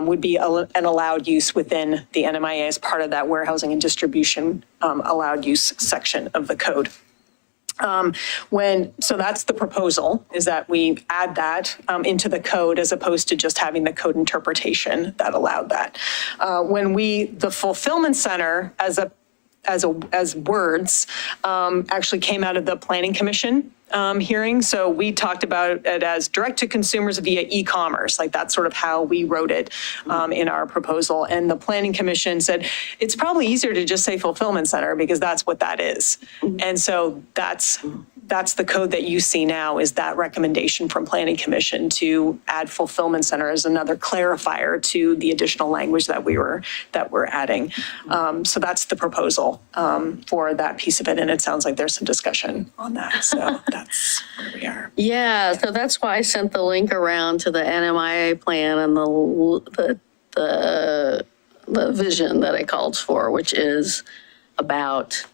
would be an allowed use within the NMIA as part of that warehousing and distribution allowed use section of the code. So that's the proposal, is that we add that into the code as opposed to just having the code interpretation that allowed that. The fulfillment center as words actually came out of the Planning Commission hearing. So we talked about it as direct to consumers via e-commerce, like that's sort of how we wrote it in our proposal. And the Planning Commission said, it's probably easier to just say fulfillment center because that's what that is. And so that's the code that you see now, is that recommendation from Planning Commission to add fulfillment center as another clarifier to the additional language that we're adding. So that's the proposal for that piece of it. And it sounds like there's some discussion on that. So that's where we are. Yeah, so that's why I sent the link around to the NMIA plan and the vision that it calls for, which is about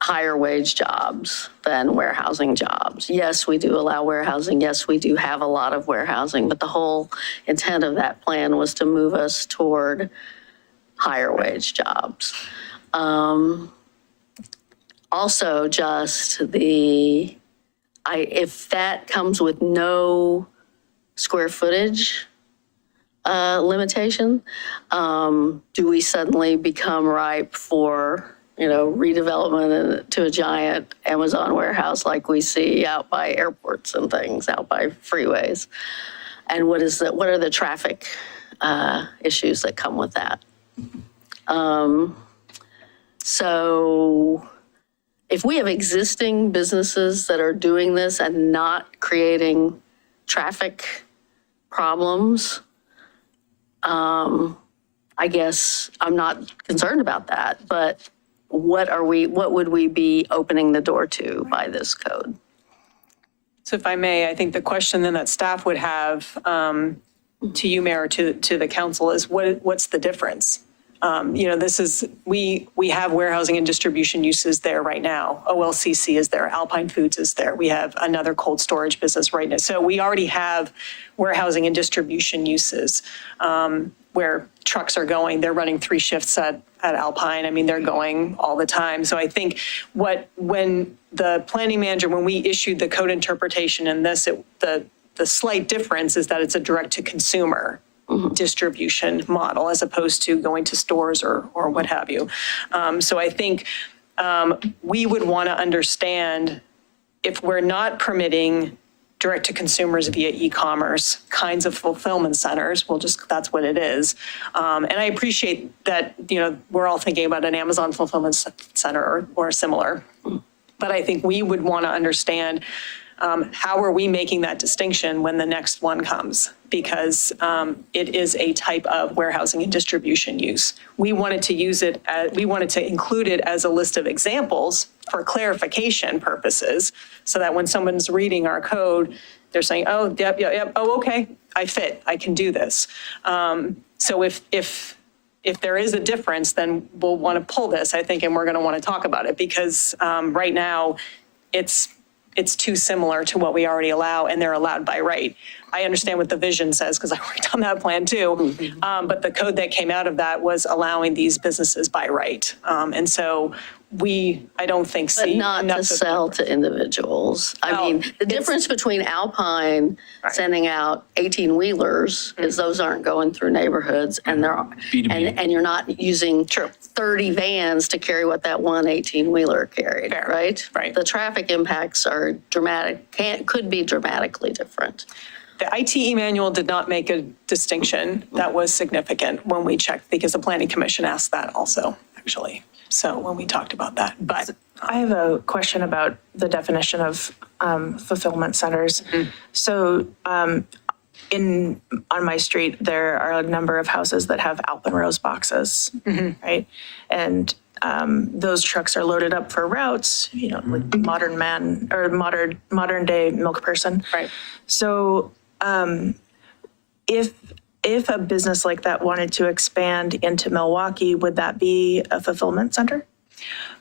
higher wage jobs than warehousing jobs. Yes, we do allow warehousing. Yes, we do have a lot of warehousing, but the whole intent of that plan was to move us toward higher wage jobs. Also, just if that comes with no square footage limitation, do we suddenly become ripe for, redevelopment to a giant Amazon warehouse like we see out by airports and things, out by freeways? And what are the traffic issues that come with that? So if we have existing businesses that are doing this and not creating traffic problems, I guess I'm not concerned about that, but what would we be opening the door to by this code? So if I may, I think the question then that staff would have to you, Mayor, to the council is what's the difference? We have warehousing and distribution uses there right now. OLCC is there, Alpine Foods is there. We have another cold storage business right now. So we already have warehousing and distribution uses where trucks are going. They're running 3 shifts at Alpine. I mean, they're going all the time. So I think when the planning manager, when we issued the code interpretation in this, the slight difference is that it's a direct to consumer distribution model as opposed to going to stores or what have you. So I think we would want to understand, if we're not permitting direct to consumers via e-commerce kinds of fulfillment centers. That's what it is. And I appreciate that, we're all thinking about an Amazon fulfillment center or similar. But I think we would want to understand how are we making that distinction when the next one comes? Because it is a type of warehousing and distribution use. We wanted to include it as a list of examples for clarification purposes, so that when someone's reading our code, they're saying, oh, yep, oh, okay, I fit, I can do this. So if there is a difference, then we'll want to pull this, I think, and we're going to want to talk about it, because right now it's too similar to what we already allow, and they're allowed by right. I understand what the vision says, because I worked on that plan too. But the code that came out of that was allowing these businesses by right. And so I don't think But see not enough to of- sell to individuals. I No, mean, the it's- difference between Alpine sending out 18-wheelers is those aren't going through neighborhoods, and they're, B2B. and you're not using 30 vans to carry what that one 18-wheeler carried, Fair. right? Right. The traffic impacts are could be dramatically different. The ITE manual did not make a distinction that was significant when we checked, because the Planning Commission asked that also, actually. So when we talked about that, but I have a question about the definition of fulfillment centers. So on my street, there are a number of houses that have Alpenrose boxes, right? And those trucks are loaded up for routes, like modern day milk person. Right. So if a business like that wanted to expand into Milwaukie, would that be a fulfillment center?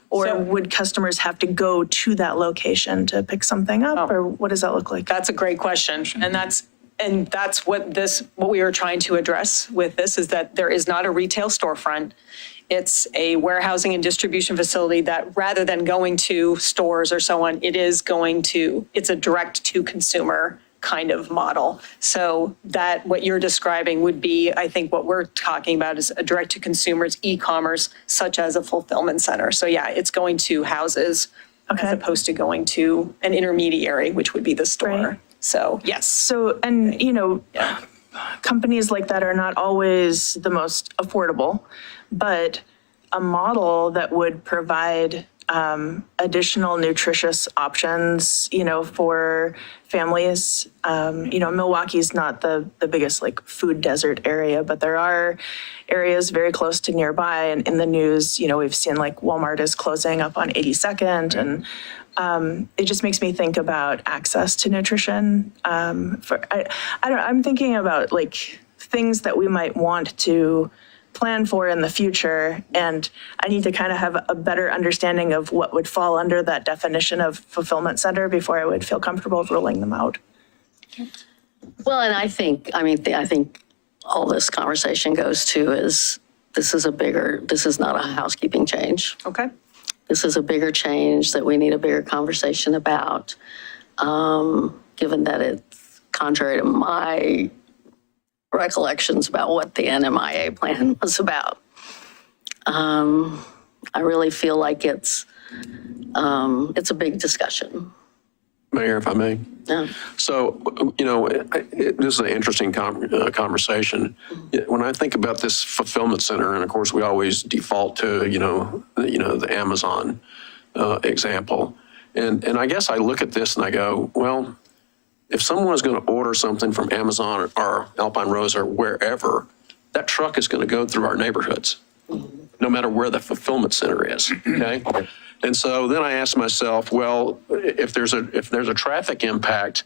Or So- would customers have to go to that location to pick something up, or what does that look like? that's a great question. And that's what we are trying to address with this, is that there is not a retail storefront. It's a warehousing and distribution facility that, rather than going to stores or so on, it's a direct to consumer kind of model. So that what you're describing would be, I think what we're talking about is a direct to consumers e-commerce, such as a fulfillment center. So yeah, it's going to houses as opposed to going to an intermediary, which would be the store. Right. So yes. So, and companies like that are not always the most affordable, but a model that would provide additional nutritious options, for families. Milwaukee's not the biggest food desert area, but there are areas very close to nearby. And in the news, we've seen Walmart is closing up on 82nd, and it just makes me think about access to nutrition. I don't know, I'm thinking about things that we might want to plan for in the future, and I need to kind of have a better understanding of what would fall under that definition of fulfillment center before I would feel comfortable rolling them out. Well, and I think all this conversation goes to is this is not a housekeeping change. Okay. This is a bigger change that we need a bigger conversation about, given that it's contrary to my recollections about what the NMIA plan was about. I really feel like it's a big discussion. Mayor, if I may. Yeah. So, this is an interesting conversation. When I think about this fulfillment center, and of course we always default to, the Amazon example. And I guess I look at this and I go, well, if someone is going to order something from Amazon or Alpine Rose or wherever, that truck is going to go through our neighborhoods, no matter where the fulfillment center is, okay? And so then I ask myself, well, if there's a traffic impact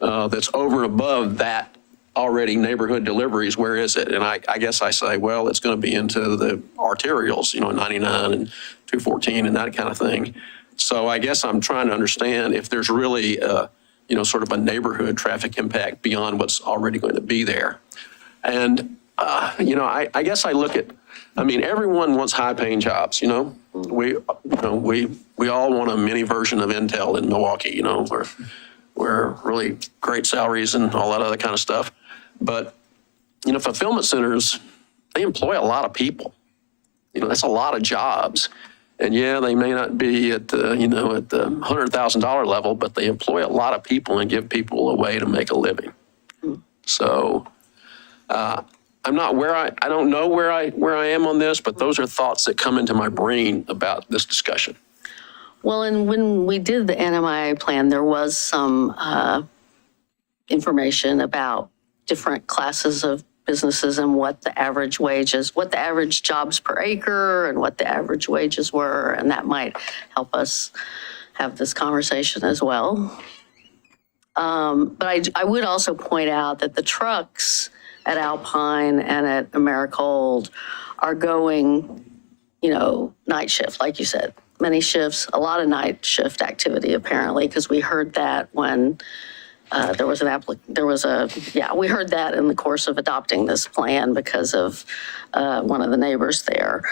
that's over and above that already neighborhood deliveries, where is it? And I guess I say, well, it's going to be into the arterials, 99 and 214 and that kind of thing. So I guess I'm trying to understand if there's really sort of a neighborhood traffic impact beyond what's already going to be there. And, I guess I look at, everyone wants high-paying jobs, We all want a mini version of Intel in Milwaukee, where really great salaries and all that other kind of stuff. But, fulfillment centers, they employ a lot of people. That's a lot of jobs. And yeah, they may not be at the, you know, at the $100,000 level, but they employ a lot of people and give people a way to make a living. So I'm not where I don't know where I am on this, but those are thoughts that come into my brain about this discussion. Well, and when we did the NMIA plan, there was some information about different classes of businesses and what the average wages, what the average jobs per acre and what the average wages were, and that might help us have this conversation as well. But I would also point out that the trucks at Alpine and at Americold are going, you know, night shift, like you said, many shifts, a lot of night shift activity apparently, because we heard that when we heard that in the course of adopting this plan because of one of the neighbors there.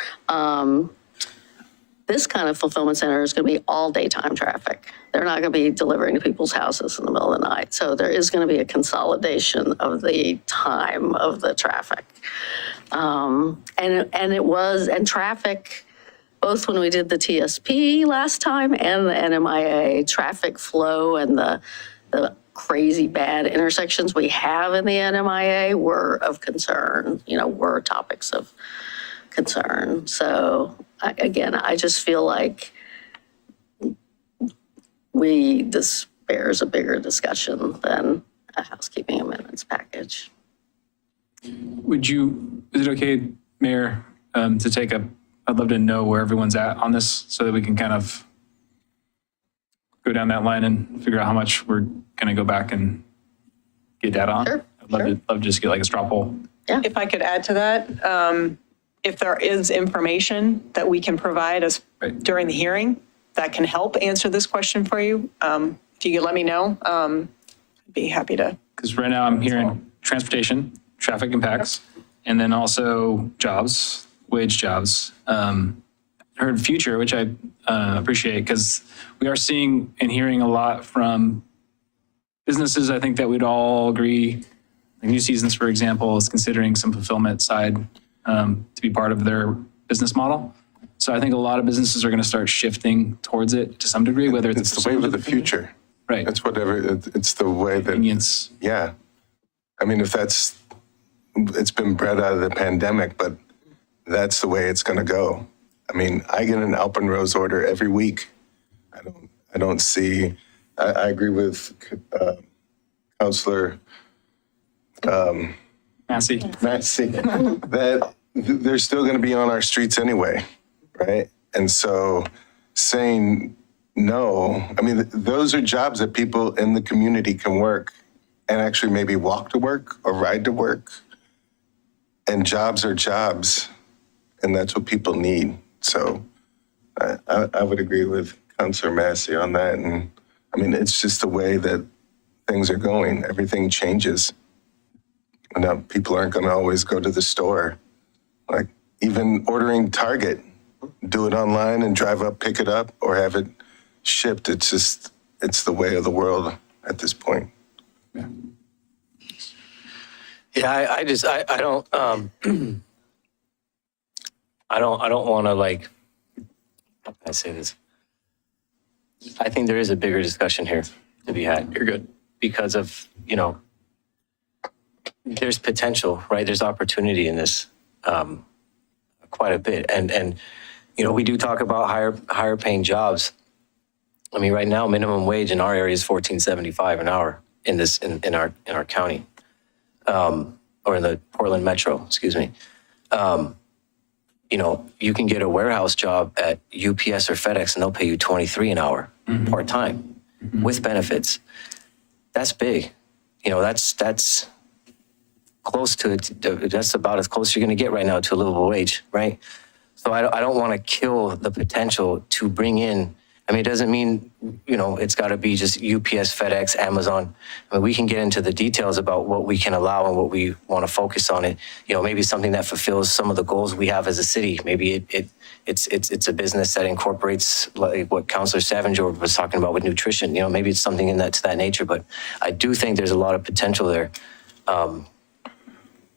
This kind of fulfillment center is going to be all daytime traffic. They're not going to be delivering to people's houses in the middle of the night. So there is going to be a consolidation of the time of the traffic. And traffic, both when we did the TSP last time and the NMIA, traffic flow and the crazy bad intersections we have in the NMIA were of concern, you know, were topics of concern. So I just feel like this bears a bigger discussion than a housekeeping amendments package. Is it okay, Mayor, to take I'd love to know where everyone's at on this so that we can kind of go down that line and figure out how much we're going to go back and get data on. Sure, I'd love to just get like a straw poll. If I could add to that, if there is information that we can provide us during the hearing that can help answer this question for you, if you could let me know, I'd be happy to. Because right now I'm hearing transportation, traffic impacts, and then also jobs, wage jobs. Heard future, which I appreciate because we are seeing and hearing a lot from businesses. I think that we'd all agree. Like New Seasons, for example, is considering some fulfillment side to be part of their business model. So I think a lot of businesses are going to start shifting towards it to some degree, whether It's the wave of the future. Right. It's it's the way that, Convenience. yeah. I mean, it's been bred out of the pandemic, but that's the way it's going to go. I mean, I get an Alpenrose order every week. I don't see, I agree with Councilor Massey. that they're still going to be on our streets anyway, right? And so saying no, I mean, those are jobs that people in the community can work and actually maybe walk to work or ride to work. And jobs are jobs, and that's what people need. So I would agree with Councilor Massey on that. And I mean, it's just the way that things are going. Everything changes. And now people aren't going to always go to the store. Like even ordering Target, do it online and drive up, pick it up, or have it shipped. It's the way of the world at this point. Yeah, I don't want to like, how can I say this? I think there is a bigger discussion here to be had. You're good. Because of, you know, there's potential, right? There's opportunity in this quite a bit. And, you know, we do talk about higher paying jobs. I mean, right now, minimum wage in our area is $14.75 an hour in our county, or in the Portland Metro, excuse me. You know, you can get a warehouse job at UPS or FedEx and they'll pay you $23 an hour part-time with benefits. That's big. You know, that's close to it. That's about as close you're going to get right now to a livable wage, right? So I don't want to kill the potential to bring in. I mean, it doesn't mean, you know, it's got to be just UPS, FedEx, Amazon. I mean, we can get into the details about what we can allow and what we want to focus on. It, you know, maybe something that fulfills some of the goals we have as a city. Maybe it's a business that incorporates like what Councilor Savinger was talking about with nutrition. You know, maybe it's something in to that nature. But I do think there's a lot of potential there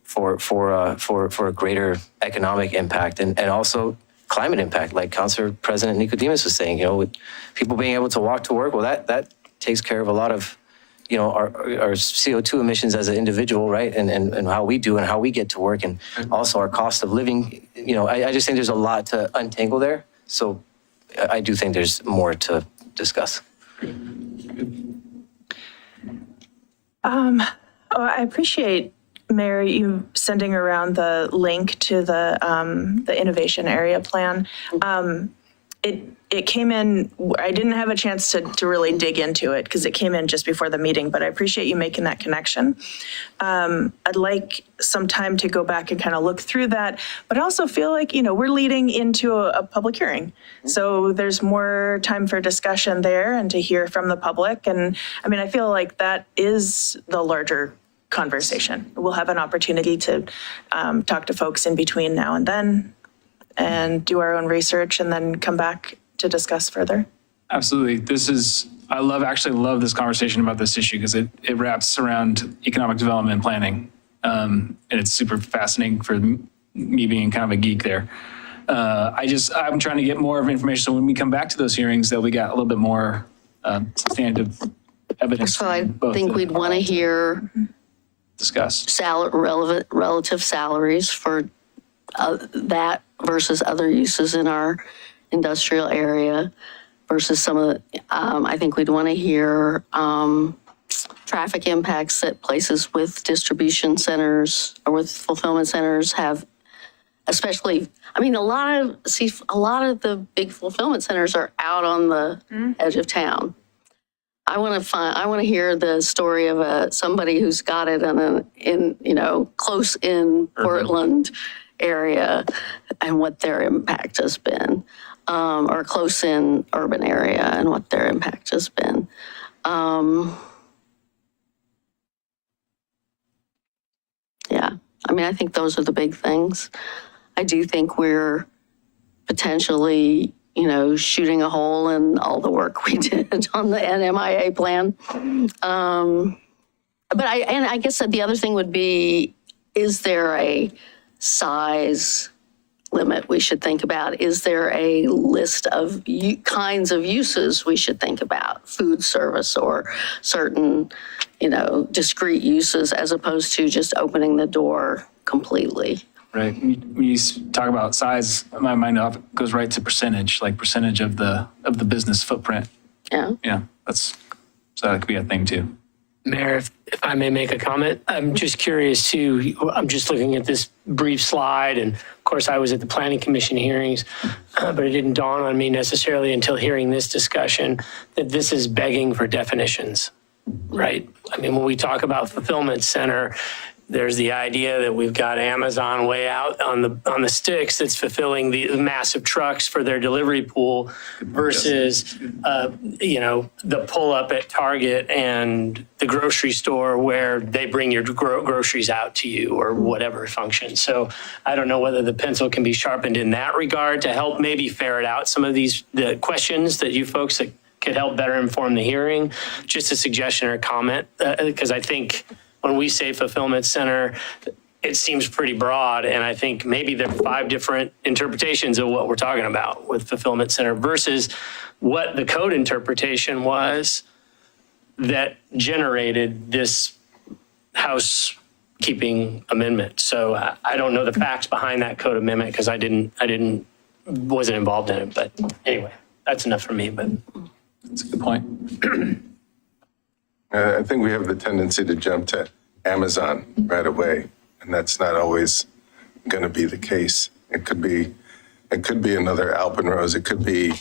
for a greater economic impact and also climate impact, like Councilor President Nicodemus was saying, with people being able to walk to work, well, that takes care of a lot of, our CO2 emissions as an individual, right? And how we do and how we get to work, and also our cost of living. I just think there's a lot to untangle there. So I do think there's more to discuss. I appreciate, Mayor, you sending around the link to the innovation area plan. It came in, I didn't have a chance to really dig into it because it came in just before the meeting, but I appreciate you making that connection. I'd like some time to go back and kind of look through that, but I also feel like, we're leading into a public hearing. So there's more time for discussion there and to hear from the public. And I feel like that is the larger conversation. We'll have an opportunity to talk to folks in between now and then and do our own research and then come back to discuss further. Absolutely. I love this conversation about this issue because it wraps around economic development and planning. And it's super fascinating for me being kind of a geek there. I'm trying to get more of information so when we come back to those hearings that we got a little bit more substantive evidence. So I think we'd want to hear discuss relative salaries for that versus other uses in our industrial area versus some of the, I think we'd want to hear traffic impacts that places with distribution centers or with fulfillment centers have, especially, a lot of the big fulfillment centers are out on the edge of town. I want to hear the story of somebody who's got it close in Portland area and what their impact has been, or close in urban area and what their impact has been. Yeah, I think those are the big things. I do think we're potentially, shooting a hole in all the work we did on the NMIA plan. But I guess that the other thing would be, is there a size limit we should think about? Is there a list of kinds of uses we should think about? Food service or certain, discrete uses as opposed to just opening the door completely. Right. When you talk about size, my mind goes right to percentage, like percentage of the business footprint. Yeah. Yeah. So that could be a thing too. Mayor, if I may make a comment, I'm just curious too. I'm just looking at this brief slide, and of course I was at the Planning Commission hearings, but it didn't dawn on me necessarily until hearing this discussion that this is begging for definitions, right? When we talk about fulfillment center, there's the idea that we've got Amazon way out on the sticks that's fulfilling the massive trucks for their delivery pool versus, the pull up at Target and the grocery store where they bring your groceries out to you or whatever function. So I don't know whether the pencil can be sharpened in that regard to help maybe ferret out some of the questions that you folks that could help better inform the hearing. Just a suggestion or a comment, because I think when we say fulfillment center, it seems pretty broad. And I think maybe there are 5 different interpretations of what we're talking about with fulfillment center versus what the code interpretation was that generated this housekeeping amendment. So I don't know the facts behind that code amendment because wasn't involved in it. But anyway, that's enough for me. But that's a good point. I think we have the tendency to jump to Amazon right away, and that's not always going to be the case. It could be another Alpenrose. It could be,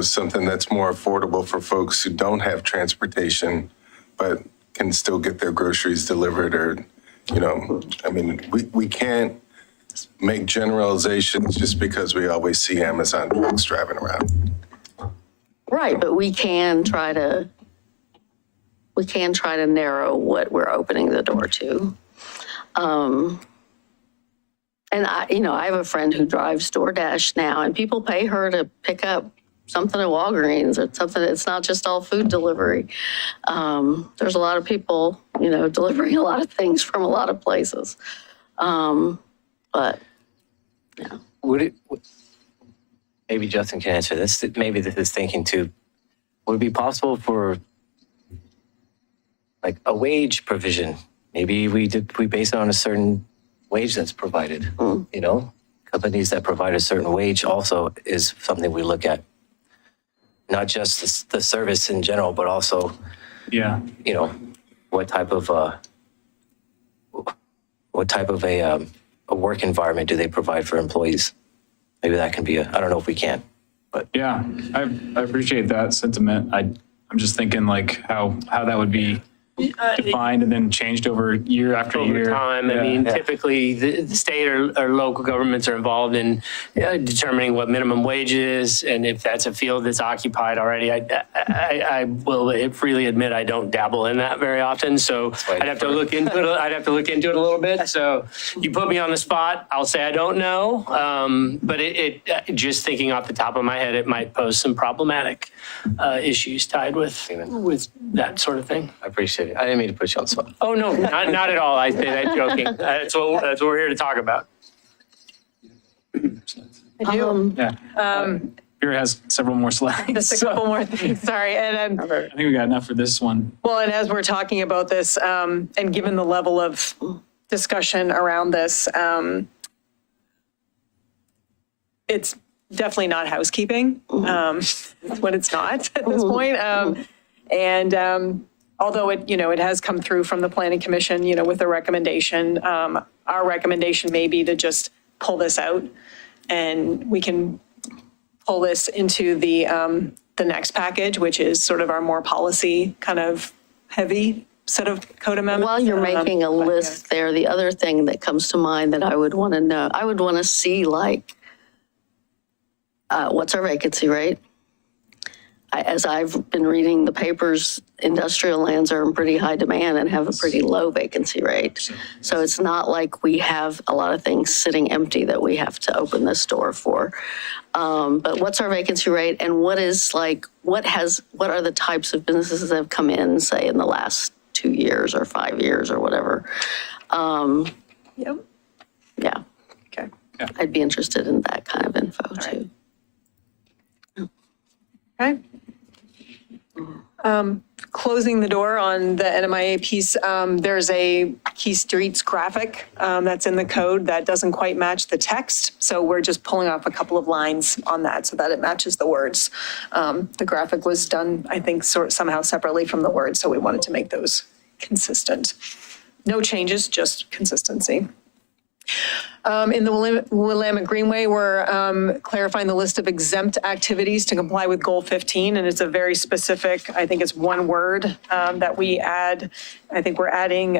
something that's more affordable for folks who don't have transportation, but can still get their groceries delivered. Or, we can't make generalizations just because we always see Amazon trucks driving around. Right, but we can try to narrow what we're opening the door to. And I have a friend who drives DoorDash now, and people pay her to pick up something at Walgreens or something. It's not just all food delivery. There's a lot of people, delivering a lot of things from a lot of places. But yeah. would maybe Justin can answer this. Maybe this is thinking too. Would it be possible for like a wage provision? Maybe we base it on a certain wage that's provided. You know, companies that provide a certain wage also is something we look at. Not just the service in general, but also, Yeah. you know, what type of a work environment do they provide for employees? Maybe that can be I don't know if we can, but. Yeah, I appreciate that sentiment. I'm just thinking like how that would be defined and then changed over year after Over year. time, I Yeah. mean, typically the state or local governments are involved in determining what minimum wage is, and if that's a field that's occupied already. I will freely admit I don't dabble in that very often, so I'd have to look into it. I'd have to look into it a little bit. So you put me on the spot. I'll say I don't know, but it just thinking off the top of my head, it might pose some problematic issues tied with that sort of thing. I appreciate it. I didn't mean to put you on the spot. Oh, no, not at all. I say that joking. That's what we're here to talk about. I do. Yeah. Vera has several more slides. Just a couple more things, sorry. And I think we got enough for this one. well, and as we're talking about this, and given the level of discussion around this, it's definitely not housekeeping. It's what it's not at this point. Although it has come through from the Planning Commission, with a recommendation, our recommendation may be to just pull this out, and we can pull this into the next package, which is sort of our more policy kind of heavy set of code amendments. While you're making a but, yeah. list there, the other thing that comes to mind that I would want to know, I would want to see like, what's our vacancy rate? As I've been reading the papers, industrial lands are in pretty high demand and have a pretty low vacancy rate. So it's not like we have a lot of things sitting empty that we have to open this door for. But what's our vacancy rate, and what are the types of businesses that have come in, say, in the last 2 years or 5 years or whatever? Yep. Yeah, Okay. I'd be interested in that kind of info too. Okay. Closing the door on the NMIA piece, there's a key streets graphic that's in the code that doesn't quite match the text. So we're just pulling off a couple of lines on that so that it matches the words. The graphic was done, I think, somehow separately from the words, so we wanted to make those consistent. No changes, just consistency. In the Willamette Greenway, we're clarifying the list of exempt activities to comply with Goal 15, and it's a very specific, I think it's one word that we add. I think we're adding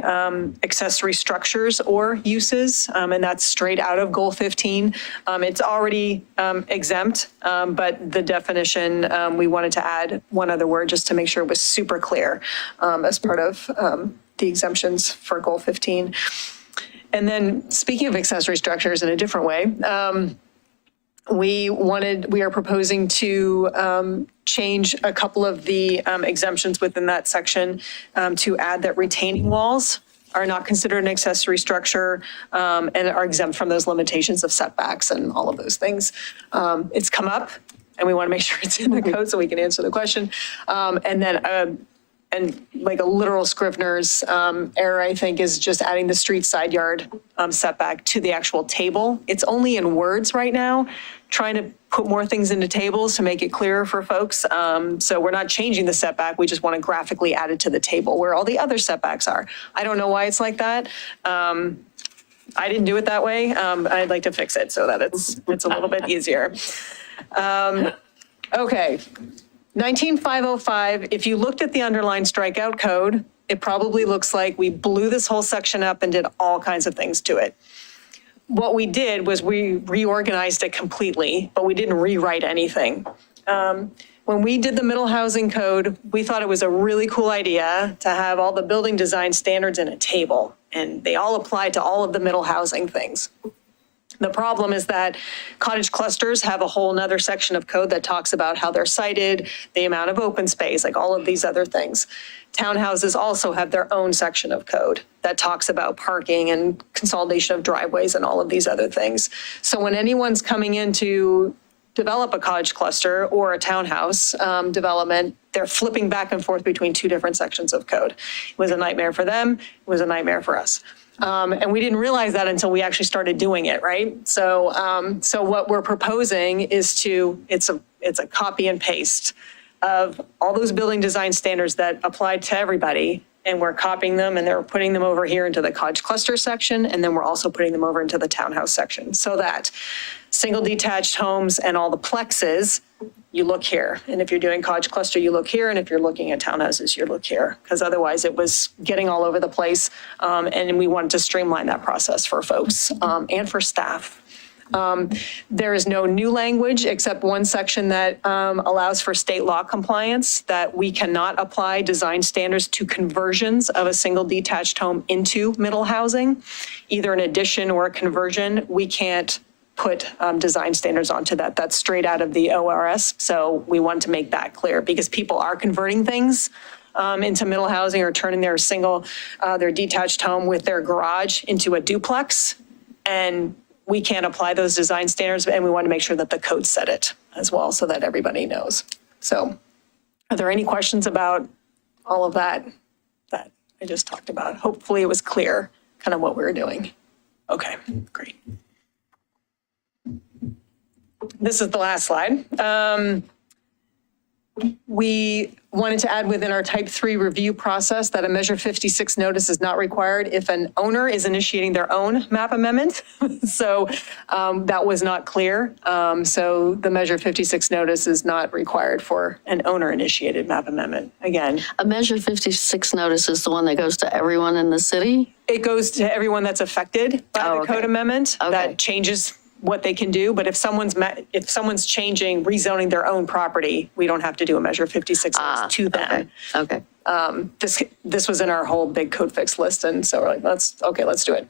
accessory structures or uses, and that's straight out of Goal 15. It's already exempt, but the definition, we wanted to add one other word just to make sure it was super clear as part of the exemptions for Goal 15. And then speaking of accessory structures in a different way, we are proposing to change a couple of the exemptions within that section to add that retaining walls are not considered an accessory structure and are exempt from those limitations of setbacks and all of those things. It's come up and we want to make sure it's in the code so we can answer the question. And like a literal Scrivener's error, I think, is just adding the street side yard setback to the actual table. It's only in words right now, trying to put more things into tables to make it clearer for folks. So we're not changing the setback. We just want to graphically add it to the table where all the other setbacks are. I don't know why it's like that. I didn't do it that way. I'd like to fix it so that it's a little bit easier. Okay. 19505, if you looked at the underlying strikeout code, it probably looks like we blew this whole section up and did all kinds of things to it. What we did was we reorganized it completely, but we didn't rewrite anything. When we did the middle housing code, we thought it was a really cool idea to have all the building design standards in a table, and they all apply to all of the middle housing things. The problem is that cottage clusters have a whole nother section of code that talks about how they're sited, the amount of open space, like all of these other things. Townhouses also have their own section of code that talks about parking and consolidation of driveways and all of these other things. So when anyone's coming in to develop a cottage cluster or a townhouse development, they're flipping back and forth between two different sections of code. It was a nightmare for them. It was a nightmare for us. And we didn't realize that until we actually started doing it, right? So, so what we're proposing is it's a copy and paste of all those building design standards that apply to everybody. And we're copying them and they're putting them over here into the cottage cluster section. And then we're also putting them over into the townhouse section so that single detached homes and all the plexes, you look here. And if you're doing cottage cluster, you look here. And if you're looking at townhouses, you look here. Because otherwise it was getting all over the place. And we wanted to streamline that process for folks and for staff. There is no new language except one section that allows for state law compliance, that we cannot apply design standards to conversions of a single detached home into middle housing, either an addition or a conversion. We can't put design standards onto that. That's straight out of the ORS. So we want to make that clear because people are converting things into middle housing or turning their their detached home with their garage into a duplex. And we can't apply those design standards, and we want to make sure that the code set it as well so that everybody knows. So are there any questions about all of that I just talked about? Hopefully it was clear kind of what we were doing. Okay, great. This is the last slide. We wanted to add within our type 3 review process that a Measure 56 notice is not required if an owner is initiating their own map amendment. So that was not clear. So the Measure 56 notice is not required for an owner-initiated map amendment. Again, A Measure 56 notice is the one that goes to everyone in the city? it goes to everyone that's affected by the okay. code amendment. Okay. That changes what they can do, but if someone's changing, rezoning their own property, we don't have to do a Measure 56 notice to them. Okay. This was in our whole big code fix list, and so we're like, let's do it.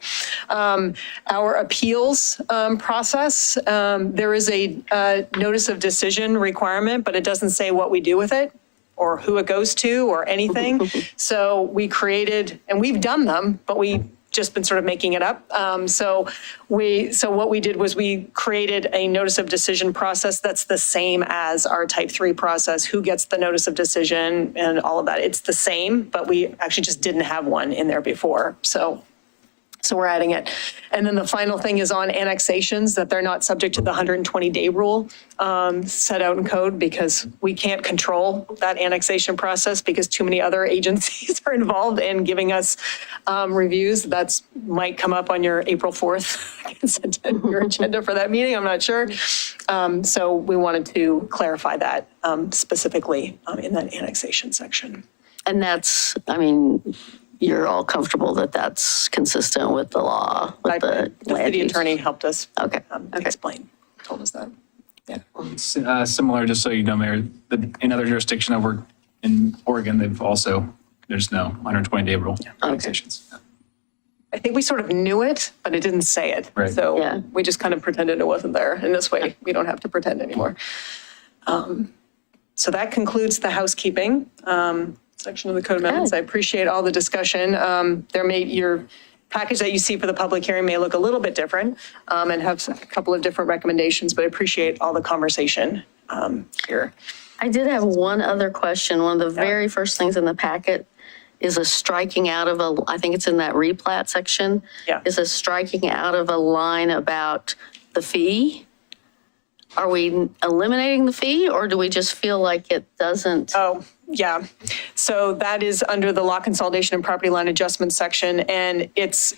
Our appeals process, there is a notice of decision requirement, but it doesn't say what we do with it or who it goes to or anything. So we created, and we've done them, but we just been sort of making it up. So what we did was we created a notice of decision process that's the same as our type 3 process, who gets the notice of decision and all of that. It's the same, but we actually just didn't have one in there before. So we're adding it. And then the final thing is on annexations, that they're not subject to the 120-day rule set out in code, because we can't control that annexation process because too many other agencies are involved in giving us reviews. That's might come up on your April 4th your agenda for that meeting, I'm not sure. So we wanted to clarify that specifically in that annexation section. And that's, you're all comfortable that that's consistent with the law, with the The land city use? attorney helped us Okay. explain, told us that. Yeah. It's similar, just so you know, Mayor, in other jurisdictions I've worked in Oregon, there's no 120-day rule for annexations. I think we sort of knew it, but it didn't say it. Right. So Yeah. we just kind of pretended it wasn't there. And this way, we don't have to pretend anymore. So that concludes the housekeeping section of the code amendments. I appreciate all the discussion. Your package that you see for the public hearing may look a little bit different and have a couple of different recommendations, but I appreciate all the conversation here. I did have one other question. One of the very first things in the packet is a striking out of I think it's in that replat section. Yeah. Is a striking out of a line about the fee. Are we eliminating the fee, or do we just feel like it doesn't? Oh, yeah. So that is under the lot consolidation and property line adjustment section. And there is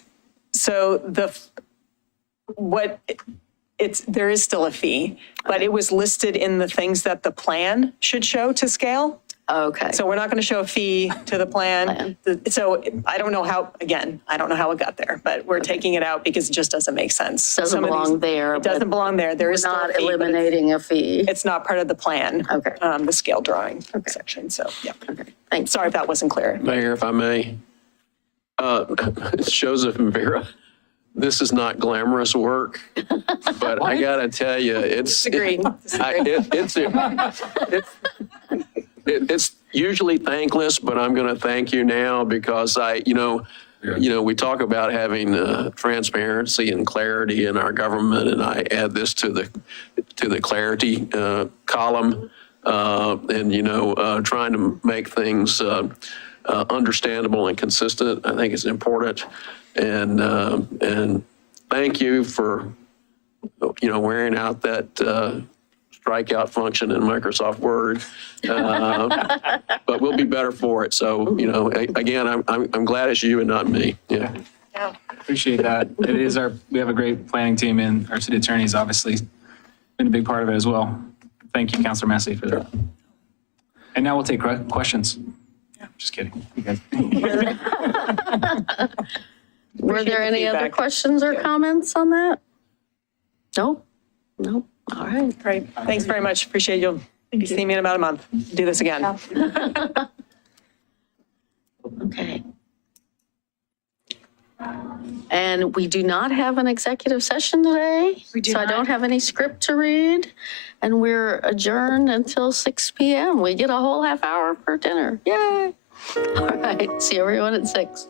still a fee, but it was listed in the things that the plan should show to scale. Okay. So we're not going to show a fee to the plan. So I don't know how it got there, but we're taking it out because it just doesn't make sense. Doesn't belong there. It doesn't belong there. There is still a Not fee, but eliminating a fee. it's not part of the plan. Okay. The scale drawing section. So, yeah. Okay, thanks. Sorry if that wasn't clear. Mayor, if I may, Joseph and Vera, this is not glamorous work, but I gotta tell you, Disagree. It's usually thankless, but I'm going to thank you now because you know, we talk about having transparency and clarity in our government, and I add this to the clarity column, and, you know, trying to make things understandable and consistent, I think is important. And thank you for, you know, wearing out that strikeout function in Microsoft Word. But we'll be better for it. So, you know, again, I'm glad it's you and not me. Yeah. Appreciate that. It is we have a great planning team, and our city attorney's obviously been a big part of it as well. Thank you, Councilor Massey, for that. And now we'll take questions. Just kidding. You guys. Were there any other feedback. questions or comments on that? No? No? All right. Great. Thanks very much. Appreciate you. You see me in about a month. Do this again. Okay. And we do not have an executive session today. So I don't have any script to read. And we're adjourned until 6 p.m. We get a whole half hour for dinner. Yay. All right. See everyone at 6.